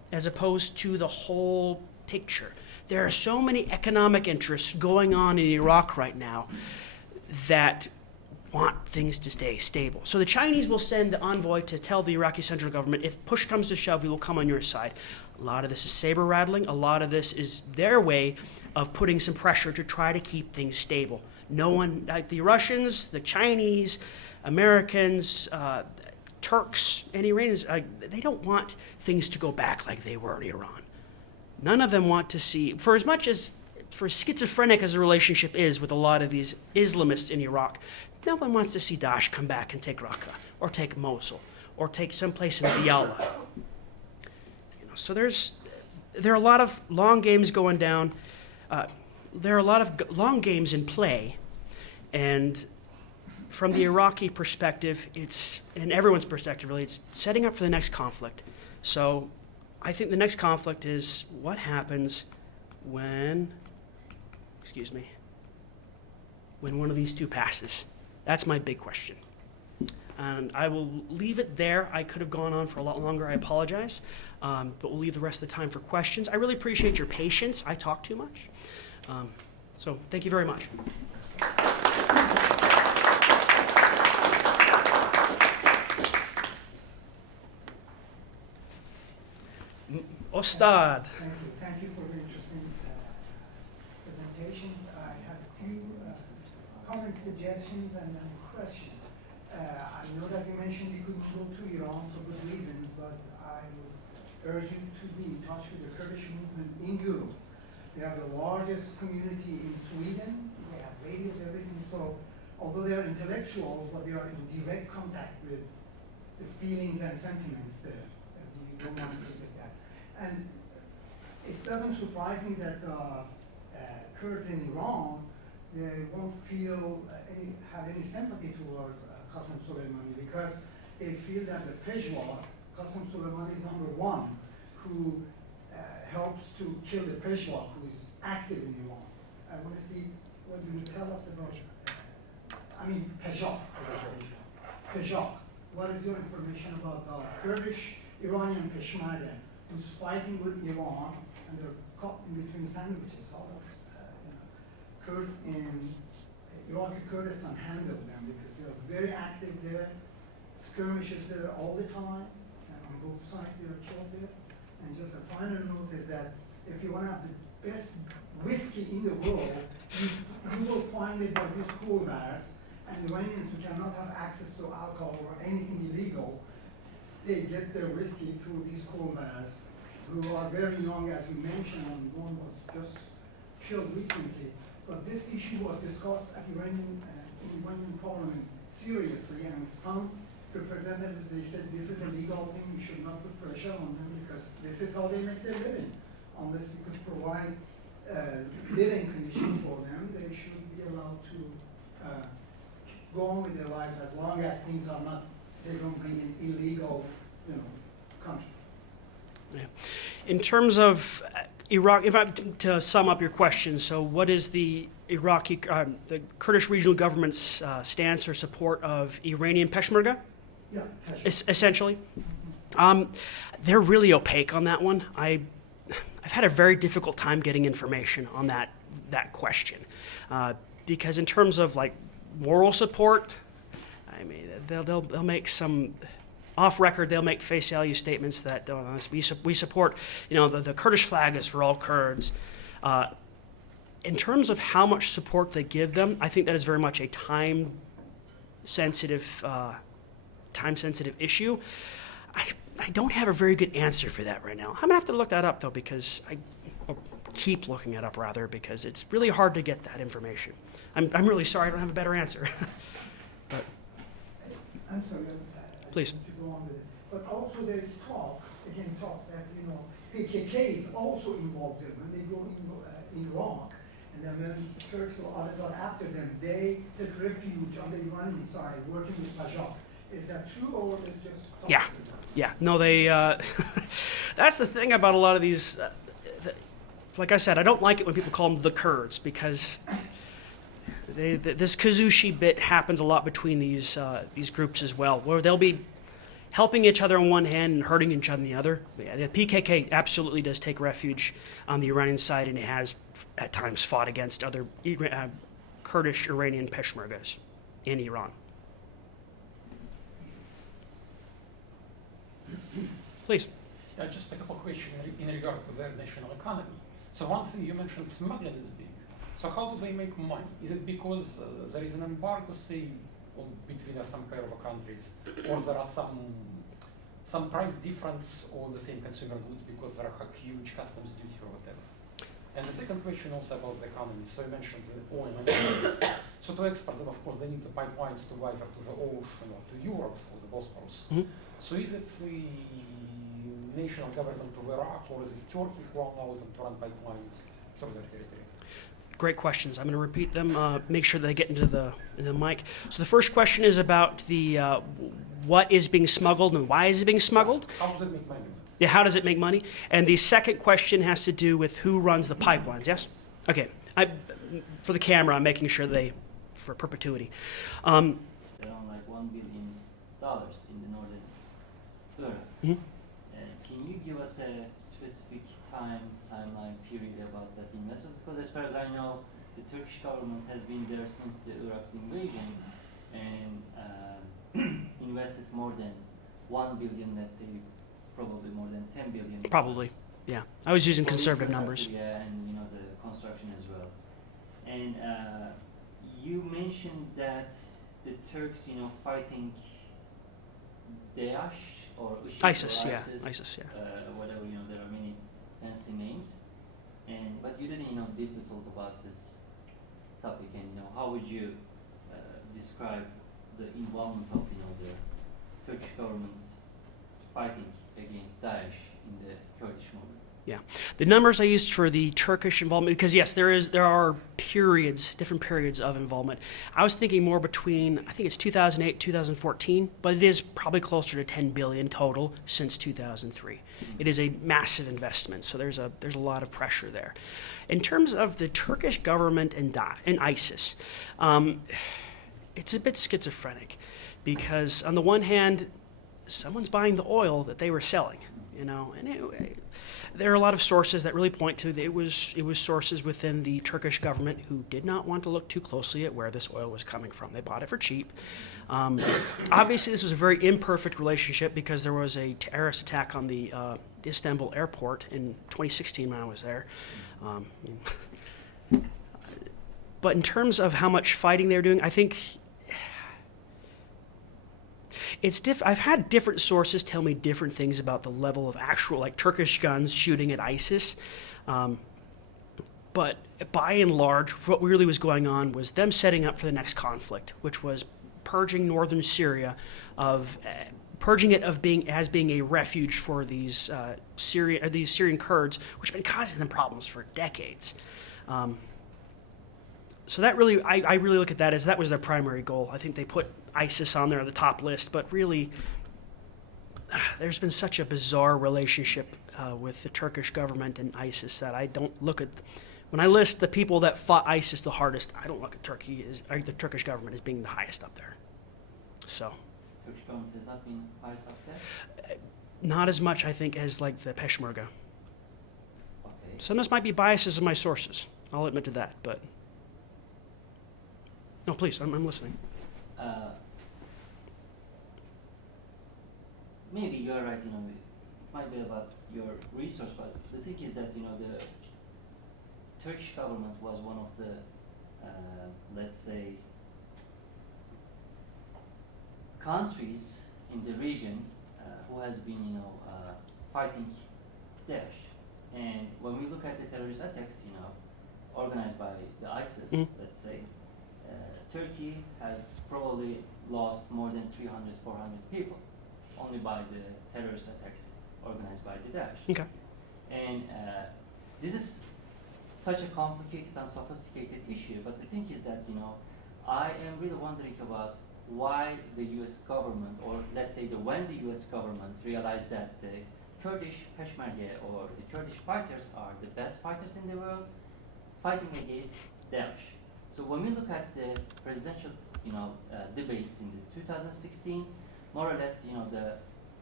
as opposed to the whole picture. There are so many economic interests going on in Iraq right now that want things to stay stable. So the Chinese will send the envoy to tell the Iraqi central government, if push comes to shove, we will come on your side. A lot of this is saber rattling. A lot of this is their way of putting some pressure to try to keep things stable. No one, like the Russians, the Chinese, Americans, Turks, and Iranians, they don't want things to go back like they were in Iran. None of them want to see, for as schizophrenic as the relationship is with a lot of these Islamists in Iraq, no one wants to see Daesh come back and take Raqqa, or take Mosul, or take someplace in Diyala. So there are a lot of long games going down. There are a lot of long games in play, and from the Iraqi perspective, and everyone's perspective really, it's setting up for the next conflict. So I think the next conflict is what happens when one of these two passes. That's my big question. And I will leave it there. I could have gone on for a lot longer. I apologize. But we'll leave the rest of the time for questions. I really appreciate your patience. I talk too much. So thank you very much. Ostad. Thank you for the interesting presentations. I have a few comments, suggestions, and then questions. I know that you mentioned you couldn't go to Iran for good reasons, but I would urge you to be in touch with the Kurdish movement in Europe. They have the largest community in Sweden. They have radios, everything. So although they are intellectuals, but they are in direct contact with the feelings and sentiments there. You don't want to forget that. And it doesn't surprise me that Kurds in Iran, they won't have any sympathy towards Qasem Soleimani, because they feel that the Peshwa, Qasem Soleimani is number one, who helps to kill the Peshwa, who is active in Iran. I want to see what you will tell us about, Peshwa. Peshwa. What is your information about the Kurdish Iranian Peshmerga, who's fighting with Iran, and they're caught in between sandwiches? How does Kurds in Iraqi Kurdistan handle them? Because they are very active there, skirmishes there all the time, and on both sides they are killed there. And just a final note is that if you want to have the best whiskey in the world, you will find it by these cool bars, and Iranians who cannot have access to alcohol or anything illegal, they get their whiskey through these coal bars, who are very young, as you mentioned, and one was just killed recently. But this issue was discussed at Iranian parliament seriously, and some representatives, they said this is a legal thing, you should not put pressure on them, because this is how they make their living. Unless you could provide living conditions for them, they should be allowed to go on with their lives as long as things are not, they don't bring in illegal, country. Yeah. In terms of Iraq, to sum up your question, so what is the the Kurdish regional government's stance or support of Iranian Peshmerga? Yeah, Essentially. They're really opaque on that one. I've had a very difficult time getting information on that question. Because in terms of moral support, they'll make some off record. They'll make face value statements that we support. The Kurdish flag is for all Kurds. In terms of how much support they give them, I think that is very much a time sensitive issue. I don't have a very good answer for that right now. I'm gonna have to look that up though, because keep looking it up rather, because it's really hard to get that information. I'm really sorry I don't have a better answer. But I'm sorry. Please. To go on with it. But also there is talk that PKK is also involved there. When they go in Iraq, and then when Turks or others are after them, they take refuge on the Iranian side, working with Bajak. Is that true, or is it just talk? Yeah. No, they. That's the thing about a lot of these. Like I said, I don't like it when people call them the Kurds, because this Kazushi bit happens a lot between these groups as well, where they'll be helping each other on one hand and hurting each other on the other. Yeah, the PKK absolutely does take refuge on the Iranian side, and it has at times fought against other Kurdish Iranian Peshmergas in Iran. Please. Yeah, just a couple of questions in regard to their national economy. So one thing you mentioned, smuggling is big. So how do they make money? Is it because there is an embargo, say, between some pair of countries, or there are some price difference or the same consumer goods because there are huge customs duty or whatever? And the second question also about the economy. So you mentioned the oil and gas. So to export them, of course, they need the pipelines to either to the ocean or to Europe or the Bosporus. Mm-hmm. So is it the national government of Iraq or is it Turkey who allows them to run pipelines through their territory? Great questions. I'm going to repeat them, make sure that they get into the mic. So the first question is about the what is being smuggled and why is it being smuggled? How does it make money? Yeah, how does it make money? And the second question has to do with who runs the pipelines, yes? Okay. For the camera, I'm making sure for perpetuity. Around like $1 billion in the northern Iraq. Mhm. Can you give us a specific timeline period about that investment? Because as far as I know, the Turkish government has been there since the Iraq's invasion and invested more than 1 billion, let's say, probably more than 10 billion. Probably, yeah. I was using For conservative numbers. infrastructure, yeah, and the construction as well. And you mentioned that the Turks, fighting Daesh or ISIS, or yeah, ISIS, yeah. Whatever, there are many fancy names. But you didn't, deeply talk about this topic. And how would you describe the involvement of, the Turkish government's fighting against Daesh in the Kurdish movement? Yeah, the numbers I used for the Turkish involvement, because yes, there are different periods of involvement. I was thinking more between, I think it's 2008, 2014, but it is probably closer to 10 billion total since 2003. It is a massive investment, so there's a lot of pressure there. In terms of the Turkish government and ISIS, it's a bit schizophrenic, because on the one hand, someone's buying the oil that they were selling, and there are a lot of sources that really point to it was sources within the Turkish government who did not want to look too closely at where this oil was coming from. They bought it for cheap. Obviously, this was a very imperfect relationship because there was a terrorist attack on the Istanbul airport in 2016 when I was there. But in terms of how much fighting they're doing, I think I've had different sources tell me different things about the level of actual, like Turkish guns shooting at ISIS. But by and large, what really was going on was them setting up for the next conflict, which was purging northern Syria purging it as being a refuge for these Syrian Kurds, which have been causing them problems for decades. So that really, I really look at that as that was their primary goal. I think they put ISIS on there on the top list, but really, there's been such a bizarre relationship with the Turkish government and ISIS that I don't look at. When I list the people that fought ISIS the hardest, I don't look at the Turkish government as being the highest up there. So. Turkish government has not been highest up there? Not as much, I think, as like the Peshmerga. Okay. Some of this might be biases in my sources. I'll admit to that, but. No, please, I'm listening. Maybe you're right, it might be about your resource, but the thing is that, the Turkish government was one of the, let's say, countries in the region who has been, fighting Daesh. And when we look at the terrorist attacks, organized by the ISIS, let's say, Turkey has probably lost more than 300, 400 people only by the terrorist attacks organized by the Daesh. Okay. And this is such a complicated and sophisticated issue, but the thing is that, I am really wondering about why the US government, or let's say when the US government realized that the Kurdish Peshmerga or the Kurdish fighters are the best fighters in the world fighting against Daesh. So when we look at the presidential, debates in the 2016, more or less, the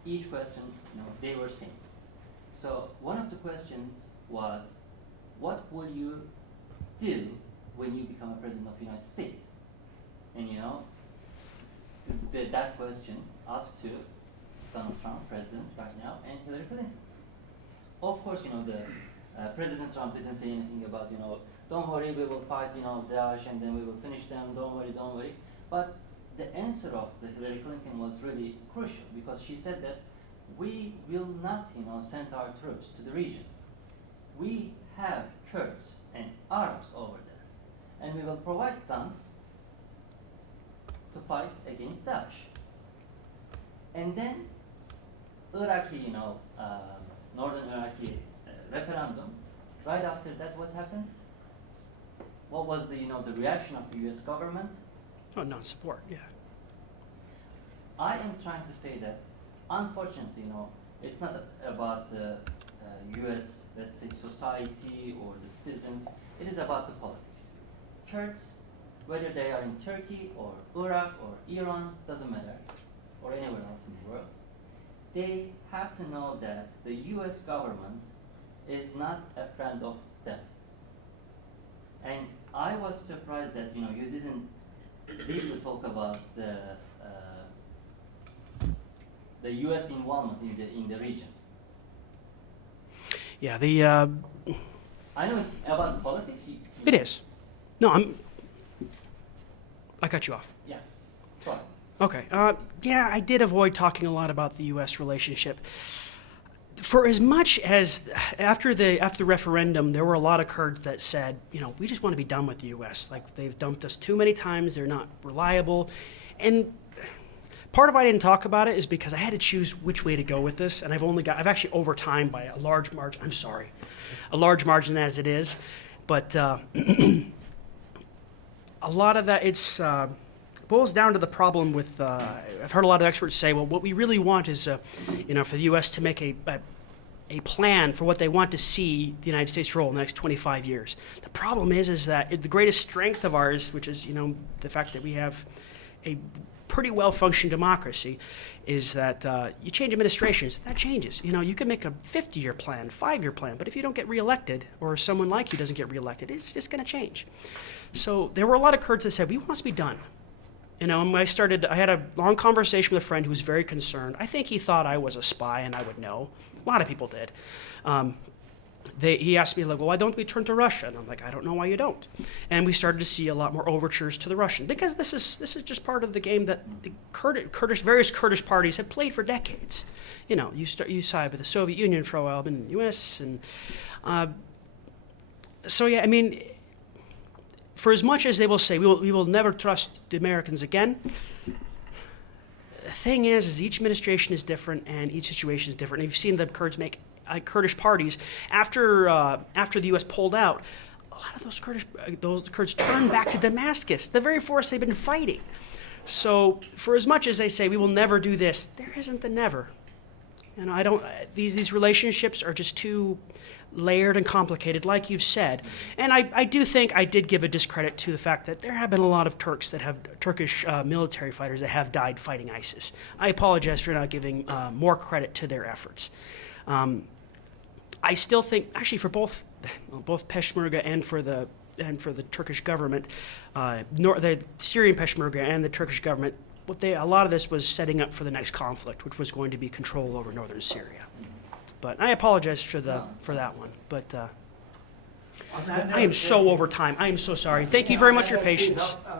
each question, they were saying. So one of the questions was, what will you do when you become a president of the United States? And that question asked to Donald Trump, president right now, and Hillary Clinton. Of course, the President Trump didn't say anything about, don't worry, we will fight, Daesh, and then we will finish them, don't worry, don't worry. But the answer of the Hillary Clinton was really crucial, because she said that we will not, send our troops to the region. We have Kurds and Arabs over there, and we will provide funds to fight against Daesh. And then Iraqi, northern Iraqi referendum. Right after that, what happened? What was the reaction of the U.S. government? Oh, non-support, yeah. I am trying to say that, unfortunately, it's not about the U.S., let's say, society or the citizens. It is about the politics. Kurds, whether they are in Turkey or Iraq or Iran, doesn't matter, or anywhere else in the world, they have to know that the U.S. government is not a friend of them. And I was surprised that you didn't deeply talk about the U.S. involvement in the region. Yeah, I know it's about politics. it is. No, I cut you off. Yeah. Sorry. Okay. Yeah, I did avoid talking a lot about the U.S. relationship. For as much as after the referendum, there were a lot of Kurds that said, we just want to be done with the U.S. Like, they've dumped us too many times. They're not reliable. And part of why I didn't talk about it is because I had to choose which way to go with this. And I've actually over time by a large margin. I'm sorry, a large margin as it is. But a lot of that, boils down to the problem with, I've heard a lot of experts say, well, what we really want is, for the U.S. to make a plan for what they want to see the United States role in the next 25 years. The problem is that the greatest strength of ours, which is, the fact that we have a pretty well-functioning democracy, is that you change administrations, that changes. You can make a 50-year plan, 5-year plan, but if you don't get reelected, or someone like you doesn't get reelected, it's just going to change. So there were a lot of Kurds that said, we want to be done. I had a long conversation with a friend who was very concerned. I think he thought I was a spy and I would know. A lot of people did. He asked me, well, why don't we turn to Russia? And I'm like, I don't know why you don't. And we started to see a lot more overtures to the Russian, because this is just part of the game that the various Kurdish parties have played for decades. You side with the Soviet Union for a while, been in the U.S. and so yeah, for as much as they will say we will never trust the Americans again, the thing is each administration is different and each situation is different. And you've seen the Kurds make Kurdish parties after the U.S. pulled out. A lot of those Kurds turned back to Damascus, the very force they've been fighting. So for as much as they say we will never do this, there isn't the never. These relationships are just too layered and complicated, like you've said. And I do think I did give a discredit to the fact that there have been a lot of Turkish military fighters that have died fighting ISIS. I apologize for not giving more credit to their efforts. I still think, actually, for both Peshmerga and for the Turkish government, the Syrian Peshmerga and the Turkish government, a lot of this was setting up for the next conflict, which was going to be control over northern Syria. But I apologize for that one. But I am so over time. I am so sorry. Thank you very much for your patience.